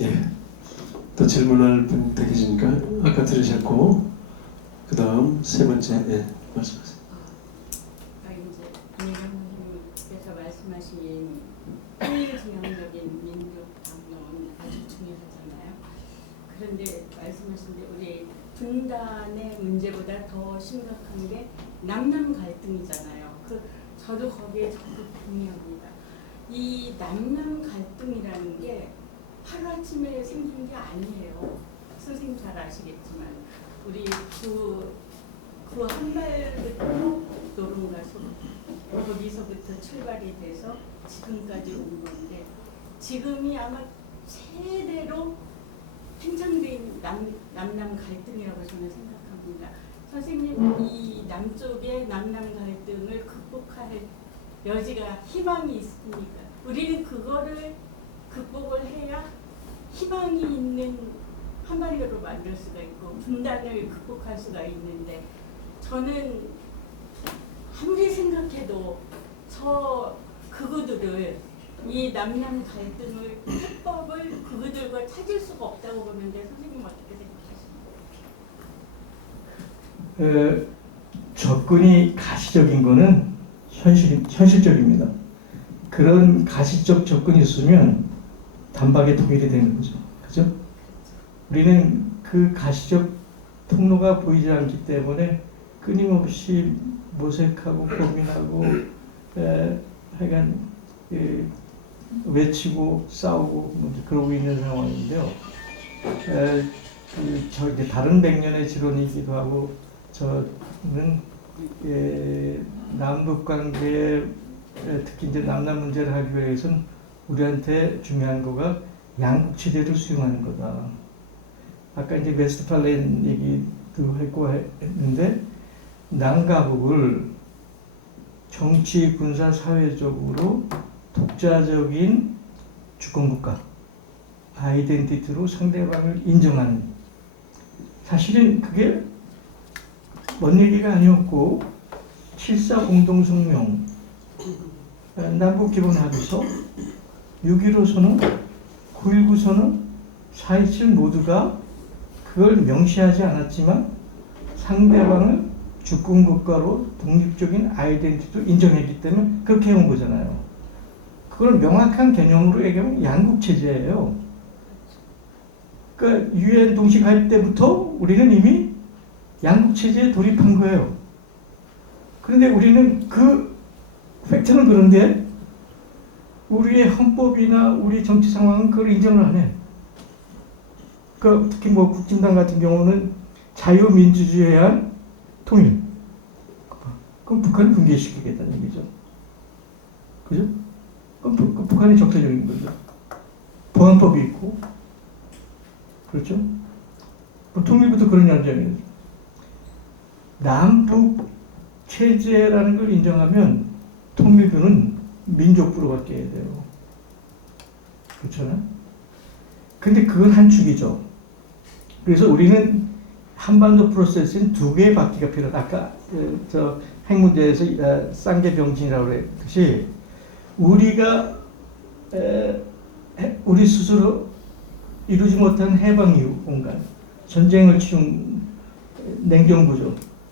예. 또 질문할 분 더 계시니까 아까 들으셨고 그 다음 세 번째 예, 말씀하세요. 이제 안혜경님께서 말씀하신 통일지향적인 민족 방론 아주 중요하잖아요. 그런데 말씀하신 데 우리 분단의 문제보다 더 심각한 게 남남 갈등이잖아요. 저도 거기에 적극 동의합니다. 이 남남 갈등이라는 게 하루아침에 생긴 게 아니에요. 선생님 잘 아시겠지만 우리 그 한발부터 노른가서 거기서부터 출발이 돼서 지금까지 온 건데 지금이 아마 최대로 팽창된 남남 갈등이라고 저는 생각합니다. 선생님 이 남쪽의 남남 갈등을 극복할 여지가 희망이 있습니까? 우리는 그거를 극복을 해야 희망이 있는 한반도로 만들 수가 있고 분단을 극복할 수가 있는데 저는 아무리 생각해도 그거들을 이 남남 갈등을 해법을 그거들과 찾을 수가 없다고 보는데 선생님 어떻게 생각하십니까? 접근이 가시적인 거는 현실적입니다. 그런 가시적 접근이 있으면 단박에 통일이 되는 거죠. 그죠? 우리는 그 가시적 통로가 보이지 않기 때문에 끊임없이 모색하고 고민하고 하여간 외치고 싸우고 그러고 있는 상황인데요. 이제 다른 백년의 지론이기도 하고 저는 남북 관계 특히 이제 남남 문제를 하기 위해서는 우리한테 중요한 거가 양국 체제를 수용하는 거다. 아까 이제 웨스트팔렌 얘기도 했는데 남가북을 정치, 군사, 사회적으로 독자적인 주권국가 아이덴티티로 상대방을 인정하는 사실은 그게 먼 얘기가 아니었고 7.4 공동성명 남북기본합의서 6.15 선언 9.19 선언 4.27 모두가 그걸 명시하지 않았지만 상대방을 주권국가로 독립적인 아이덴티티로 인정했기 때문에 그렇게 해온 거잖아요. 그걸 명확한 개념으로 얘기하면 양국체제예요. 그러니까 유엔 동시 가입 때부터 우리는 이미 양국체제에 돌입한 거예요. 그런데 우리는 그 팩트는 그런데 우리의 헌법이나 우리 정치 상황은 그걸 인정을 안 해. 그 특히 뭐 국진당 같은 경우는 자유민주주의에 의한 통일. 그럼 북한을 붕괴시키겠다는 얘기죠. 그죠? 그럼 북한이 적대적인 거죠. 보안법이 있고, 그렇죠? 뭐 통일부터 그런 현장이에요. 남북 체제라는 걸 인정하면 통일부는 민족부로 바뀌어야 돼요. 그렇잖아? 근데 그건 한 축이죠. 그래서 우리는 한반도 프로세스는 두 개의 바퀴가 필요하다. 아까 저 핵 문제에서 쌍계병진이라고 그랬듯이 우리가 우리 스스로 이루지 못한 해방 이후 공간, 전쟁을 치른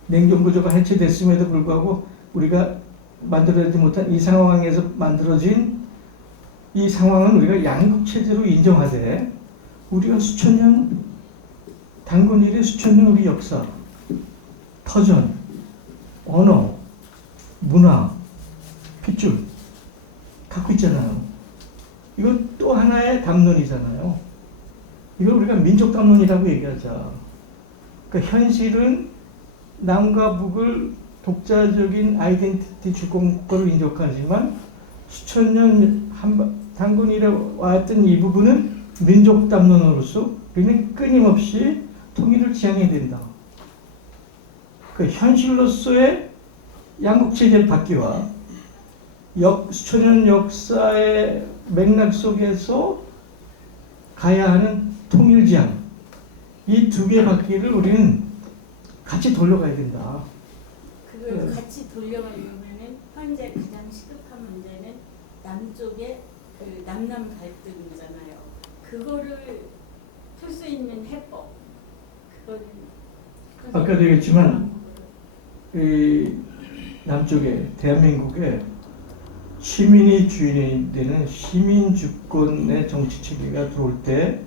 냉전구조가 해체됐음에도 불구하고 우리가 만들어내지 못한 이 상황에서 만들어진 이 상황은 우리가 양국체제로 인정하되 우리가 수천 년 단군 이래 수천 년 우리 역사 터전, 언어, 문화, 핏줄 갖고 있잖아요. 이건 또 하나의 담론이잖아요. 이걸 우리가 민족 담론이라고 얘기하자. 그러니까 현실은 남과 북을 독자적인 아이덴티티 주권을 인정하지만 수천 년 단군이라 왔던 이 부분은 민족 담론으로서 우리는 끊임없이 통일을 지향해야 된다. 그 현실로서의 양국체제 바뀌와 수천 년 역사의 맥락 속에서 가야 하는 통일지향, 이 두 개 바퀴를 우리는 같이 돌려가야 된다. 그걸 같이 돌려가려면은 현재 가장 시급한 문제는 남쪽의 그 남남 갈등이잖아요. 그거를 풀 수 있는 해법. 그거는 아까도 얘기했지만 이 남쪽에 대한민국에 시민이 주인이 되는 시민 주권의 정치 체계가 들어올 때,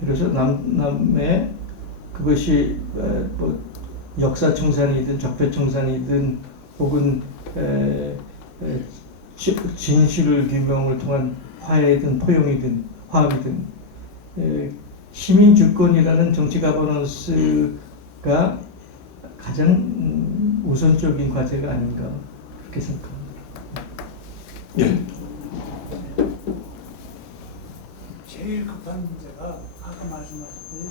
그래서 남의 그것이 뭐 역사 청산이든 적폐 청산이든 혹은 진실 규명을 통한 화해든 포용이든 화합이든 시민 주권이라는 정치 가버넌스가 가장 우선적인 과제가 아닌가 그렇게 생각합니다. 예. 제일 급한 문제가 아까 말씀하셨듯이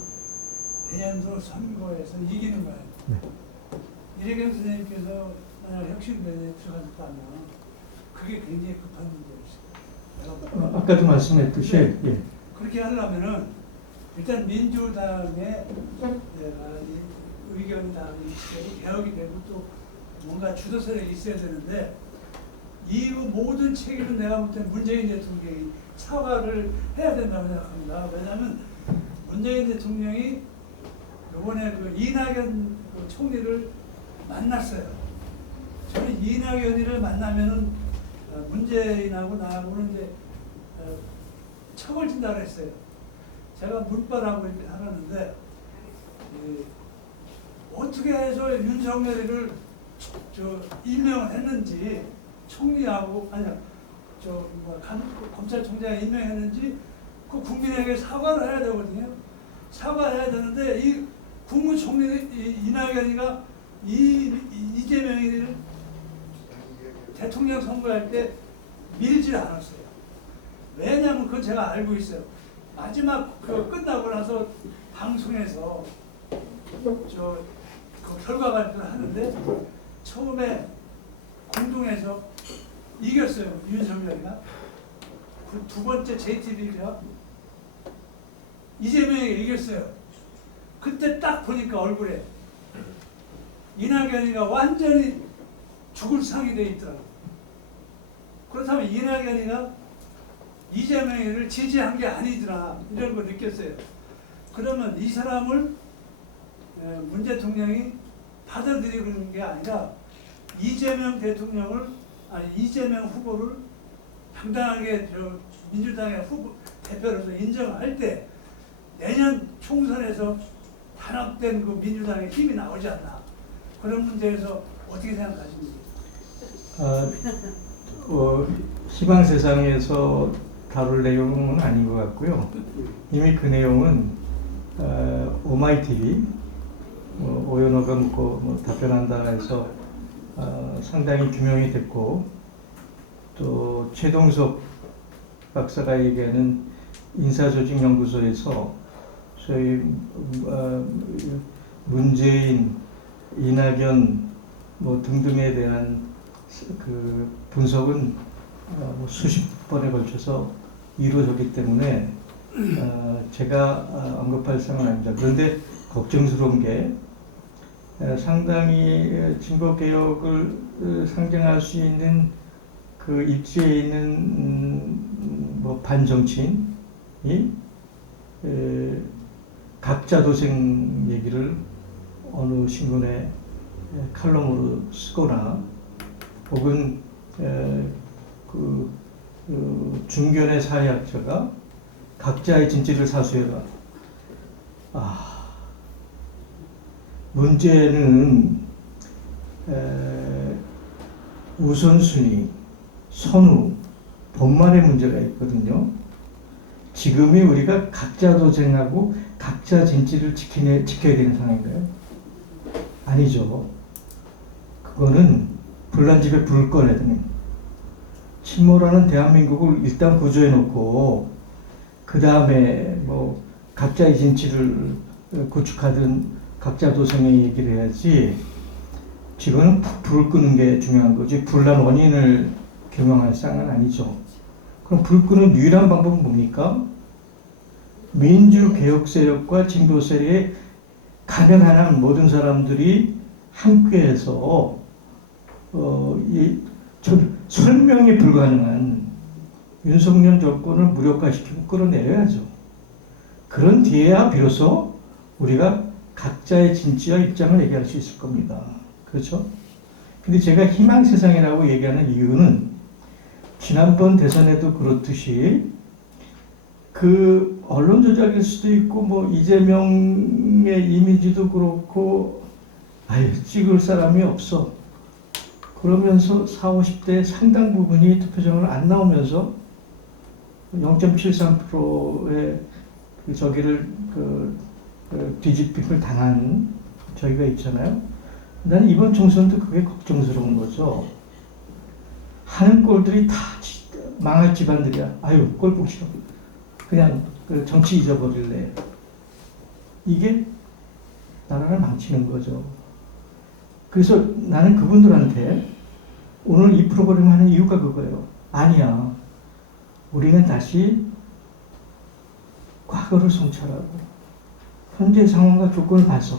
내년도 선거에서 이기는 거예요. 네. 이래경 선생님께서 만약 혁신대회에 들어가셨다면 그게 굉장히 급한 문제였어요. 아까도 말씀했듯이 예. 그렇게 하려면은 일단 민주당의 의견이 다르고 개혁이 되고 또 뭔가 주도세력이 있어야 되는데 이 모든 책임은 내가 볼 때 문재인 대통령이 사과를 해야 된다고 생각합니다. 왜냐하면 문재인 대통령이 이번에 그 이낙연 그 총리를 만났어요. 저는 이낙연이를 만나면은 문재인하고 나하고는 이제 척을 진다고 했어요. 제가 문바라고 이렇게 하는데 어떻게 해서 윤석열이를 임명을 했는지 총리하고 아니야 검찰총장에 임명했는지 그 국민에게 사과를 해야 되거든요. 사과해야 되는데 이 국무총리 이낙연이가 이재명이를 대통령 선거할 때 밀지 않았어요. 왜냐하면 그건 제가 알고 있어요. 마지막 그 끝나고 나서 방송에서 그 결과 발표를 하는데 처음에 공동에서 이겼어요. 윤석열이가. 그 두 번째 JTB가 이재명이 이겼어요. 그때 딱 보니까 얼굴에 이낙연이가 완전히 죽을 상이 돼 있더라고요. 그렇다면 이낙연이가 이재명이를 지지한 게 아니더라 이런 걸 느꼈어요. 그러면 이 사람을 문 대통령이 받아들이는 게 아니라 이재명 후보를 당당하게 민주당의 대표로서 인정할 때 내년 총선에서 단합된 그 민주당의 힘이 나오지 않나. 그런 문제에서 어떻게 생각하십니까? 희망세상에서 다룰 내용은 아닌 것 같고요. 이미 그 내용은 오마이TV 오연호가 묻고 답변한다 해서 상당히 규명이 됐고, 또 최동석 박사가 얘기하는 인사조직연구소에서 소위 문재인, 이낙연 등등에 대한 그 분석은 수십 번에 걸쳐서 이루어졌기 때문에 제가 언급할 사항은 아닙니다. 그런데 걱정스러운 게 상당히 진보개혁을 상징할 수 있는 그 입지에 있는 반정치인이 각자 도생 얘기를 어느 신문에 칼럼으로 쓰거나 혹은 중견의 사회학자가 각자의 진지를 사수해라. 문제는 우선순위, 선후, 본말의 문제가 있거든요. 지금이 우리가 각자 도생하고 각자 진지를 지켜야 되는 상황인가요? 아니죠. 그거는 불난 집에 불을 꺼내야 됩니다. 침몰하는 대한민국을 일단 구조해 놓고 그 다음에 뭐 각자의 진치를 구축하든 각자 도생의 얘기를 해야지. 지금은 불을 끄는 게 중요한 거지 불난 원인을 규명할 상은 아니죠. 그럼 불 끄는 유일한 방법은 뭡니까? 민주개혁 세력과 진보 세력의 가능한 한 모든 사람들이 함께해서 설명이 불가능한 윤석열 정권을 무력화시키고 끌어내려야죠. 그런 뒤에야 비로소 우리가 각자의 진지와 입장을 얘기할 수 있을 겁니다. 그렇죠? 근데 제가 희망세상이라고 얘기하는 이유는 지난번 대선에도 그렇듯이 그 언론 조작일 수도 있고 뭐 이재명의 이미지도 그렇고 아예 찍을 사람이 없어. 그러면서 40, 50대 상당 부분이 투표장을 안 나오면서 0.73%의 저기를 뒤집힘을 당한 저희가 있잖아요. 난 이번 총선도 그게 걱정스러운 거죠. 하는 꼴들이 다 망할 집안들이야. 아유, 꼴 보기 싫어. 그냥 정치 잊어버릴래. 이게 나라를 망치는 거죠. 그래서 나는 그분들한테 오늘 이 프로그램 하는 이유가 그거예요. 아니야. 우리는 다시 과거를 성찰하고 현재 상황과 조건을 봐서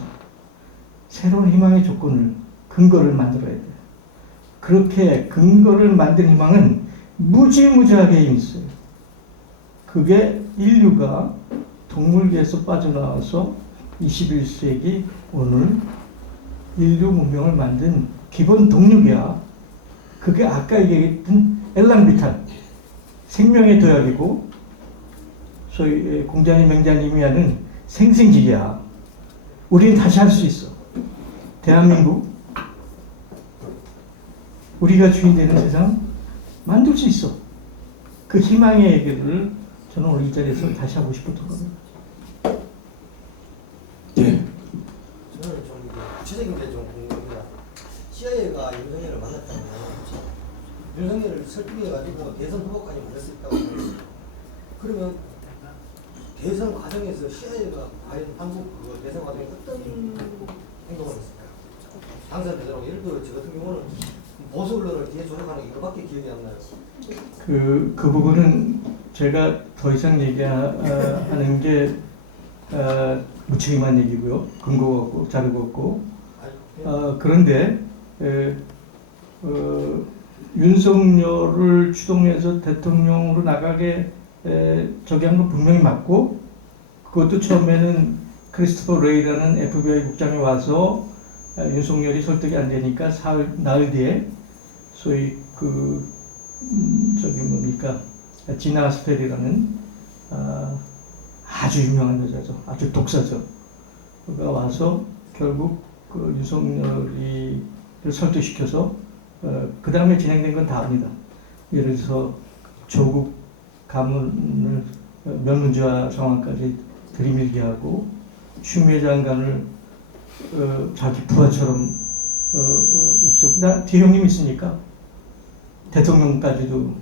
새로운 희망의 조건을, 근거를 만들어야 돼요. 그렇게 근거를 만든 희망은 무지무지하게 있어요. 그게 인류가 동물계에서 빠져나와서 21세기 오늘 인류 문명을 만든 기본 동력이야. 그게 아까 얘기했던 엘랑비탄, 생명의 도약이고 소위 공자님, 맹자님이 하는 생생지기야. 우리는 다시 할 수 있어. 대한민국, 우리가 주인 되는 세상 만들 수 있어. 그 희망의 얘기를 저는 오늘 이 자리에서 다시 하고 싶었던 겁니다. 예. 저는 좀 구체적인 게 좀 궁금합니다. CIA가 윤석열을 만났다면 윤석열을 설득해가지고 대선 후보까지 올렸을까고 생각했어요. 그러면 대선 과정에서 CIA가 과연 한국 그 대선 과정에 어떤 행동을 했을까요? 당선 되더라고. 예를 들어 저 같은 경우는 보수 언론을 뒤에 조작하는 이거밖에 기억이 안 나요. 그 부분은 제가 더 이상 얘기하는 게 무책임한 얘기고요. 근거가 없고 자료가 없고. 그런데 윤석열을 추동해서 대통령으로 나가게 저기 한 건 분명히 맞고, 그것도 처음에는 크리스토퍼 레이라는 FBI 국장이 와서 윤석열이 설득이 안 되니까 나흘 뒤에 소위 저기 뭡니까 지나 스펠이라는 아주 유명한 여자죠. 아주 독사죠. 그가 와서 결국 그 윤석열이를 설득시켜서 그 다음에 진행된 건 다 압니다. 예를 들어서 조국 가문을 명문주화 상황까지 들이밀게 하고 추미애 장관을 자기 부하처럼 나 뒤에 형님 있으니까 대통령까지도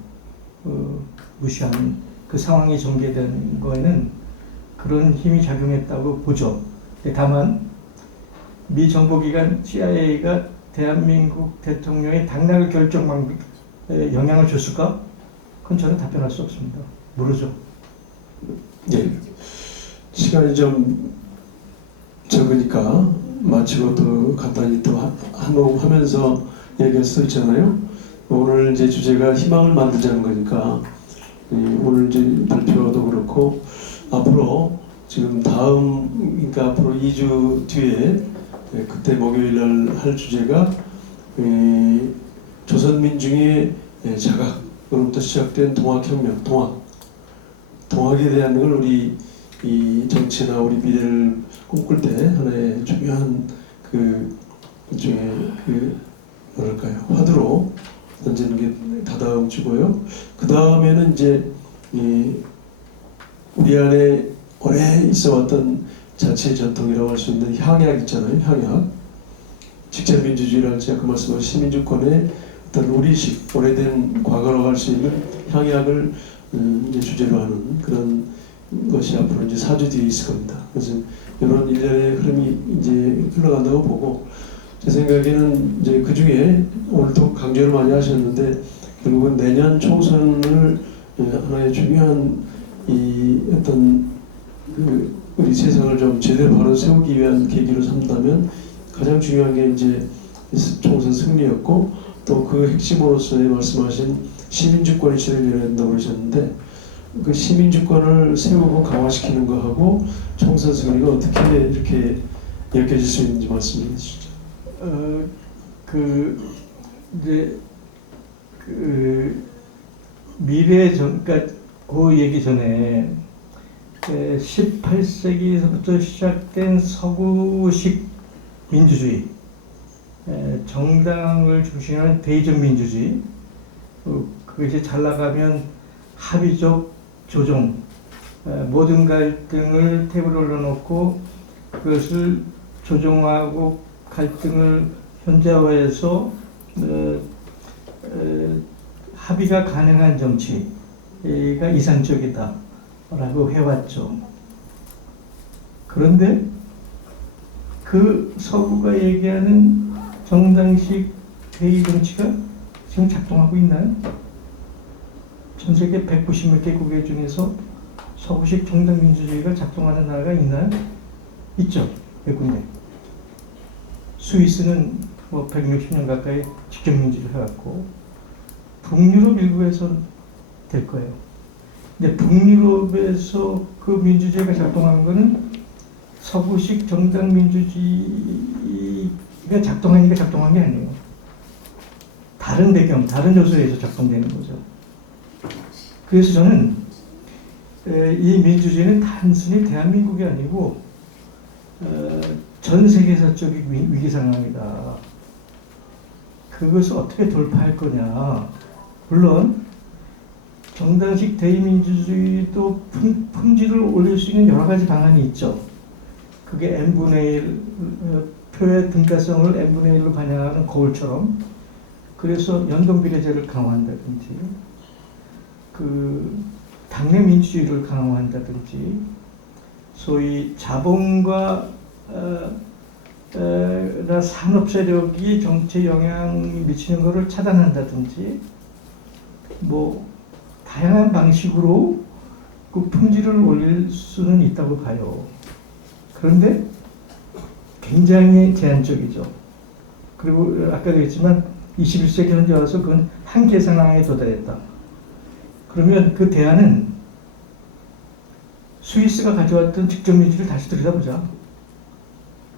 무시하는 그 상황이 전개된 거에는 그런 힘이 작용했다고 보죠. 다만 미 정보기관 CIA가 대한민국 대통령의 당락을 결정 방법에 영향을 줬을까? 그건 저는 답변할 수 없습니다. 모르죠. 예. 시간이 좀 적으니까 마치고 또 간단히 또 하면서 얘기할 수 있잖아요. 오늘 이제 주제가 희망을 만들자는 거니까 오늘 이제 발표도 그렇고 앞으로 지금 그러니까 앞으로 2주 뒤에 그때 목요일 날 할 주제가 조선민중의 자각으로부터 시작된 동학혁명, 동학에 대한 걸 우리 이 정치나 우리 미래를 꿈꿀 때 하나의 중요한 그 일종의 그 뭐랄까요 화두로 던지는 게 다다음 주고요. 그 다음에는 이제 이 우리 안에 오래 있어왔던 자치의 전통이라고 할 수 있는 향약 있잖아요. 향약. 직접민주주의라고 할지 아까 말씀하신 시민주권의 어떤 우리식 오래된 과거라고 할 수 있는 향약을 이제 주제로 하는 그런 것이 앞으로 이제 4주 뒤에 있을 겁니다. 그래서 이런 일련의 흐름이 이제 흘러간다고 보고 제 생각에는 이제 그 중에 오늘도 강조를 많이 하셨는데 결국은 내년 총선을 하나의 중요한 이 어떤 그 우리 세상을 좀 제대로 바로 세우기 위한 계기로 삼다면 가장 중요한 게 이제 총선 승리였고 또 그 핵심으로서의 말씀하신 시민주권이 실현해야 된다고 그러셨는데 그 시민주권을 세우고 강화시키는 거하고 총선 승리가 어떻게 이렇게 엮여질 수 있는지 말씀해 주시죠. 이제 미래 그러니까 그 얘기 전에 18세기부터 시작된 서구식 민주주의, 정당을 중심으로 대의적 민주주의, 그것이 잘 나가면 합의적 조정, 모든 갈등을 테이블에 올려놓고 그것을 조정하고 갈등을 현재화해서 합의가 가능한 정치가 이상적이다라고 해왔죠. 그런데 그 서구가 얘기하는 정당식 대의 정치가 지금 작동하고 있나요? 전 세계 190몇 개국의 중에서 서구식 정당 민주주의가 작동하는 나라가 있나요? 있죠. 몇 군데. 스위스는 뭐 160년 가까이 직접 민주를 해왔고 북유럽 일부에서는 될 거예요. 근데 북유럽에서 그 민주주의가 작동하는 거는 서구식 정당 민주주의가 작동하니까 작동한 게 아니에요. 다른 배경, 다른 요소에서 작동되는 거죠. 그래서 저는 이 민주주의는 단순히 대한민국이 아니고 전 세계사적인 위기 상황이다. 그것을 어떻게 돌파할 거냐. 물론 정당식 대의민주주의도 품질을 올릴 수 있는 여러 가지 방안이 있죠. 그게 n분의 1, 표의 등가성을 n분의 1로 반영하는 거울처럼 그래서 연동비례제를 강화한다든지 그 당내 민주주의를 강화한다든지 소위 자본과 산업 세력이 정치에 영향이 미치는 것을 차단한다든지 뭐 다양한 방식으로 그 품질을 올릴 수는 있다고 봐요. 그런데 굉장히 제한적이죠. 그리고 아까도 했지만 21세기 현재 와서 그건 한계 상황에 도달했다. 그러면 그 대안은 스위스가 가져왔던 직접민주를 다시 들여다보자.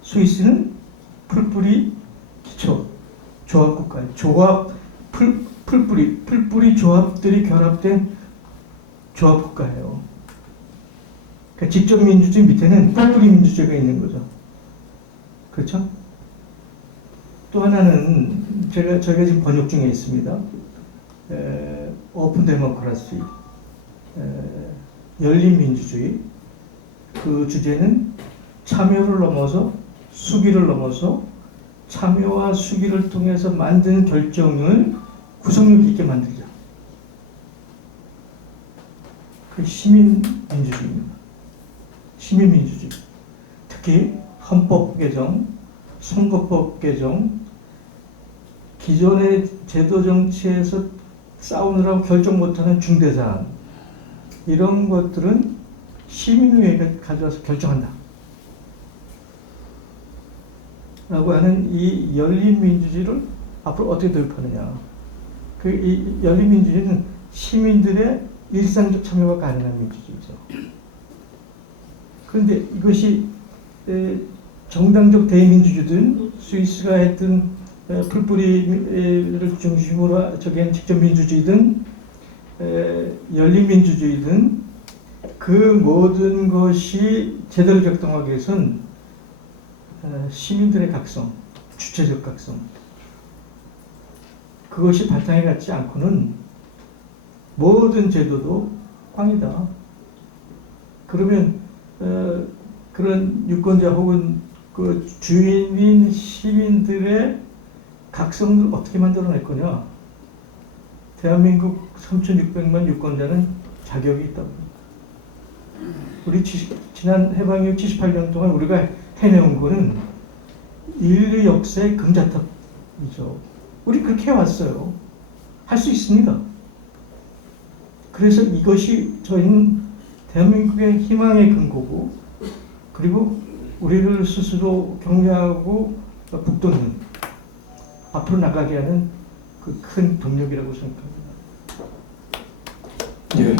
스위스는 풀뿌리 기초 조합국가예요. 풀뿌리 조합들이 결합된 조합국가예요. 그러니까 직접 민주주의 밑에는 풀뿌리 민주주의가 있는 거죠. 그렇죠? 또 하나는 저희가 지금 번역 중에 있습니다. 오픈 데모크라시, 열린 민주주의. 그 주제는 참여를 넘어서 수기를 넘어서 참여와 수기를 통해서 만든 결정을 구속력 있게 만들자. 그 시민민주주의입니다. 시민민주주의. 특히 헌법 개정, 선거법 개정, 기존의 제도 정치에서 싸우느라고 결정 못하는 중대사안, 이런 것들은 시민의회가 가져와서 결정한다. 라고 하는 이 열린 민주주의를 앞으로 어떻게 도입하느냐. 이 열린 민주주의는 시민들의 일상적 참여가 가능한 민주주의죠. 그런데 이것이 정당적 대의민주주의든 스위스가 했던 풀뿌리를 중심으로 저기한 직접 민주주의든 열린 민주주의든 그 모든 것이 제대로 작동하기 위해서는 시민들의 각성, 주체적 각성, 그것이 바탕에 갖지 않고는 모든 제도도 꽝이다. 그러면 그런 유권자 혹은 그 주인인 시민들의 각성을 어떻게 만들어낼 거냐? 대한민국 3,600만 유권자는 자격이 있다고. 우리 지난 해방 이후 78년 동안 우리가 해내온 거는 인류 역사의 금자탑이죠. 우리 그렇게 해왔어요. 할 수 있습니다. 그래서 이것이 저희는 대한민국의 희망의 근거고, 그리고 우리를 스스로 격려하고 북돋는, 앞으로 나가게 하는 그 큰 동력이라고 생각합니다. 예.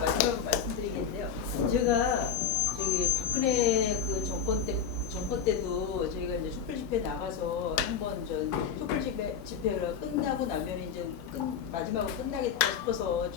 마지막으로 말씀드리겠는데요. 제가 저기 박근혜 그 정권 때도 저희가 이제 촛불 집회 나가서 한번 전 촛불 집회가 끝나고 나면 이제 마지막으로 끝나겠다 싶어서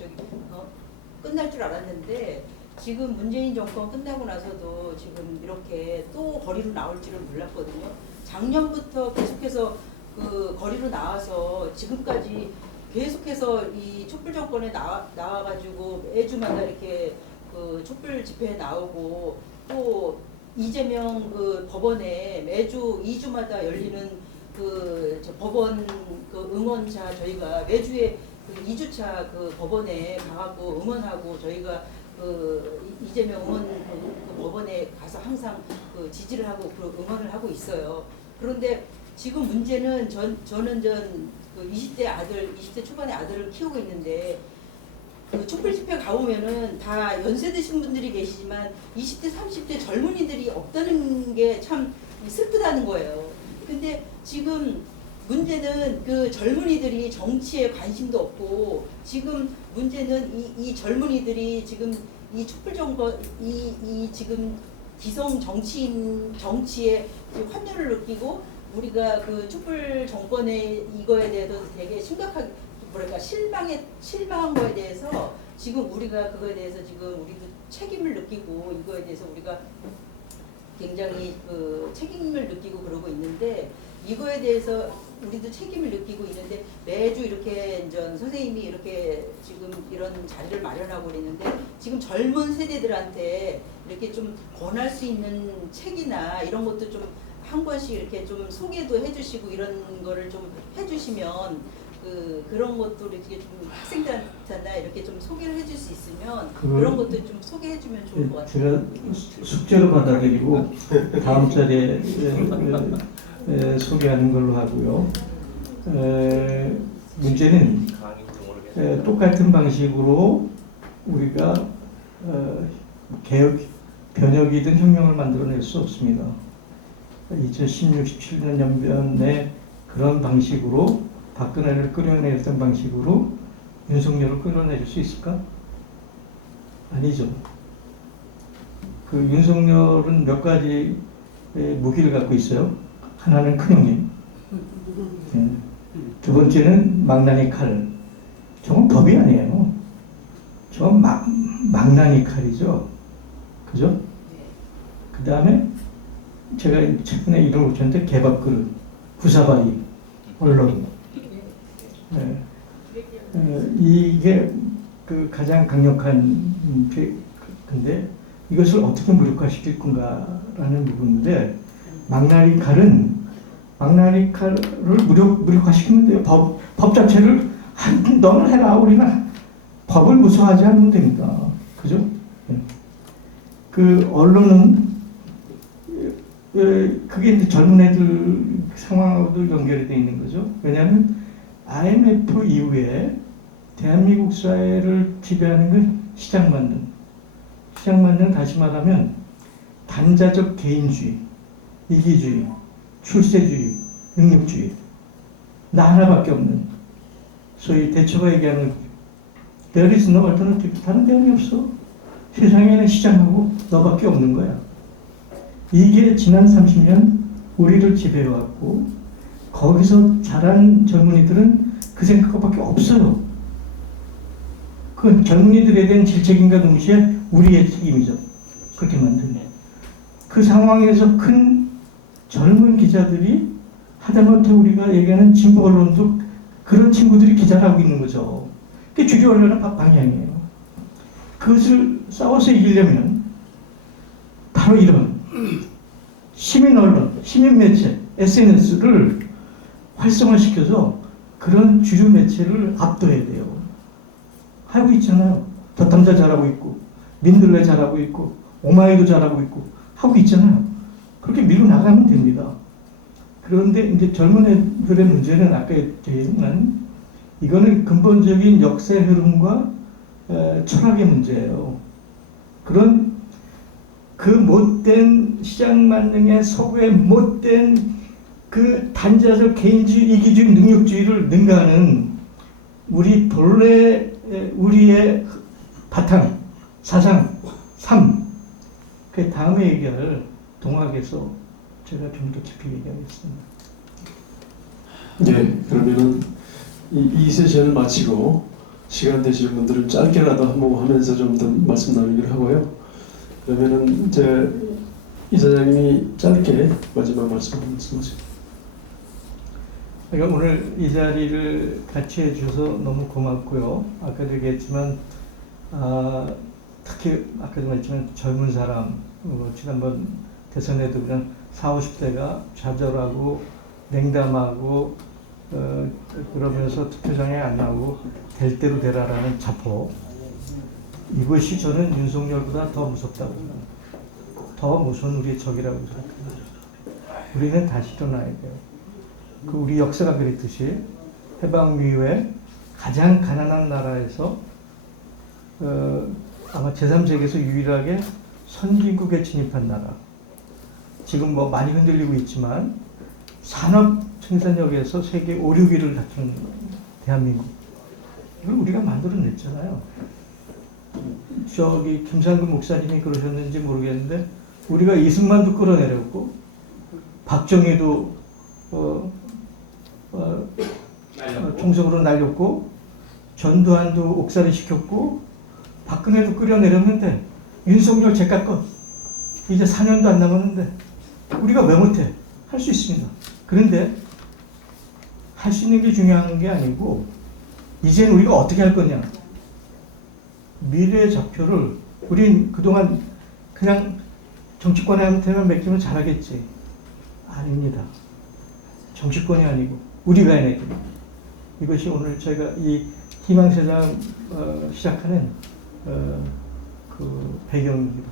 끝날 줄 알았는데, 지금 문재인 정권 끝나고 나서도 지금 이렇게 또 거리로 나올 줄은 몰랐거든요. 작년부터 계속해서 그 거리로 나와서 지금까지 계속해서 이 촛불 정권에 나와가지고 매주마다 이렇게 그 촛불 집회에 나오고, 또 이재명 그 법원에 매주 2주마다 열리는 그 법원 그 응원차, 저희가 매주에 그 2주차 그 법원에 가갖고 응원하고, 저희가 그 이재명 의원 그 법원에 가서 항상 그 지지를 하고 그 응원을 하고 있어요. 그런데 지금 문제는 저는 그 20대 초반의 아들을 키우고 있는데, 그 촛불 집회 가보면은 다 연세 드신 분들이 계시지만 20대, 30대 젊은이들이 없다는 게 참 슬프다는 거예요. 근데 지금 문제는 그 젊은이들이 정치에 관심도 없고, 지금 문제는 이 젊은이들이 지금 이 촛불 정권, 이 지금 기성 정치에 환멸을 느끼고, 우리가 그 촛불 정권의 이거에 대해서 되게 심각하게 실망한 거에 대해서 지금 우리가 그거에 대해서 지금 우리도 책임을 느끼고, 이거에 대해서 우리가 굉장히 그 책임을 느끼고 그러고 있는데, 이거에 대해서 우리도 책임을 느끼고 있는데, 매주 이렇게 선생님이 이렇게 지금 이런 자리를 마련하고 있는데, 지금 젊은 세대들한테 이렇게 좀 권할 수 있는 책이나 이런 것도 좀 한 권씩 이렇게 좀 소개도 해주시고 이런 거를 좀 해주시면, 그런 것도 이렇게 좀 학생들한테나 이렇게 좀 소개를 해줄 수 있으면 그런 것도 좀 소개해주면 좋을 것 같아요. 제가 숙제로 받아들이고 다음 자리에 소개하는 걸로 하고요. 문제는 똑같은 방식으로 우리가 개혁, 변혁이든 혁명을 만들어낼 수 없습니다. 2016, 17년 연변에 그런 방식으로 박근혜를 끌어내렸던 방식으로 윤석열을 끌어내릴 수 있을까? 아니죠. 그 윤석열은 몇 가지 무기를 갖고 있어요. 하나는 큰형님, 두 번째는 망나니 칼. 저건 법이 아니에요. 저건 망나니 칼이죠. 그죠? 그 다음에 제가 최근에 이름을 붙였는데 개밥그릇, 구사바리, 언론. 이게 그 가장 강력한 근데 이것을 어떻게 무력화시킬 건가라는 부분인데, 망나니 칼을 무력화시키면 돼요. 법 자체를 너는 해라, 우리는 법을 무서워하지 않으면 됩니다. 그죠? 그 언론은 그게 이제 젊은 애들 상황하고도 연결이 되어 있는 거죠. 왜냐하면 IMF 이후에 대한민국 사회를 지배하는 건 시장만능, 다시 말하면 단자적 개인주의, 이기주의, 출세주의, 능력주의, 나 하나밖에 없는, 소위 대처가 얘기하는 there is no alternative, 다른 대안이 없어. 세상에는 시장하고 너밖에 없는 거야. 이게 지난 30년 우리를 지배해왔고, 거기서 자란 젊은이들은 그 생각밖에 없어요. 그 젊은이들에 대한 질책임과 동시에 우리의 책임이죠. 그렇게 만드는. 그 상황에서 큰 젊은 기자들이 하다못해 우리가 얘기하는 진보 언론도 그런 친구들이 기자를 하고 있는 거죠. 그게 주류 언론의 방향이에요. 그것을 싸워서 이기려면 바로 이런 시민 언론, 시민 매체, SNS를 활성화시켜서 그런 주류 매체를 압도해야 돼요. 하고 있잖아요. 덧담자 잘하고 있고, 민들레 잘하고 있고, 오마이도 잘하고 있고 하고 있잖아요. 그렇게 밀고 나가면 됩니다. 그런데 이제 젊은 애들의 문제는 아까 얘기했지만 이거는 근본적인 역사의 흐름과 철학의 문제예요. 그런 그 못된 시장 만능의 서구의 못된 그 단자적 개인주의, 이기주의, 능력주의를 능가하는 우리 본래 우리의 바탕, 사상, 삶. 그 다음에 얘기할 동학에서 제가 좀 더 깊이 얘기하겠습니다. 네, 그러면은 이 세션을 마치고 시간 되시는 분들은 짧게라도 한번 하면서 좀 더 말씀 나누기를 하고요. 그러면은 이제 이사장님이 짧게 마지막 말씀하세요. 그러니까 오늘 이 자리를 같이 해주셔서 너무 고맙고요. 아까도 얘기했지만 특히 아까도 말했지만 젊은 사람, 지난번 대선에도 그냥 40, 50대가 좌절하고 냉담하고 그러면서 투표장에 안 나오고 될 대로 되라라는 자포, 이것이 저는 윤석열보다 더 무섭다고 생각합니다. 더 무서운 우리의 적이라고 생각합니다. 우리는 다시 일어나야 돼요. 그 우리 역사가 그랬듯이 해방 이후에 가장 가난한 나라에서 아마 제3세계에서 유일하게 선진국에 진입한 나라. 지금 뭐 많이 흔들리고 있지만 산업 생산력에서 세계 5, 6위를 다투는 대한민국. 이걸 우리가 만들어냈잖아요. 저기 김상근 목사님이 그러셨는지 모르겠는데 우리가 이승만도 끌어내렸고 박정희도 총성으로 날렸고 전두환도 옥살이 시켰고 박근혜도 끌어내렸는데 윤석열 제가 것 이제 4년도 안 남았는데 우리가 왜 못해? 할 수 있습니다. 그런데 할 수 있는 게 중요한 게 아니고 이제는 우리가 어떻게 할 거냐. 미래의 좌표를 우린 그동안 그냥 정치권한테만 맡기면 잘하겠지. 아닙니다. 정치권이 아니고 우리가 해야 됩니다. 이것이 오늘 제가 이 희망세상 시작하는 그 배경입니다.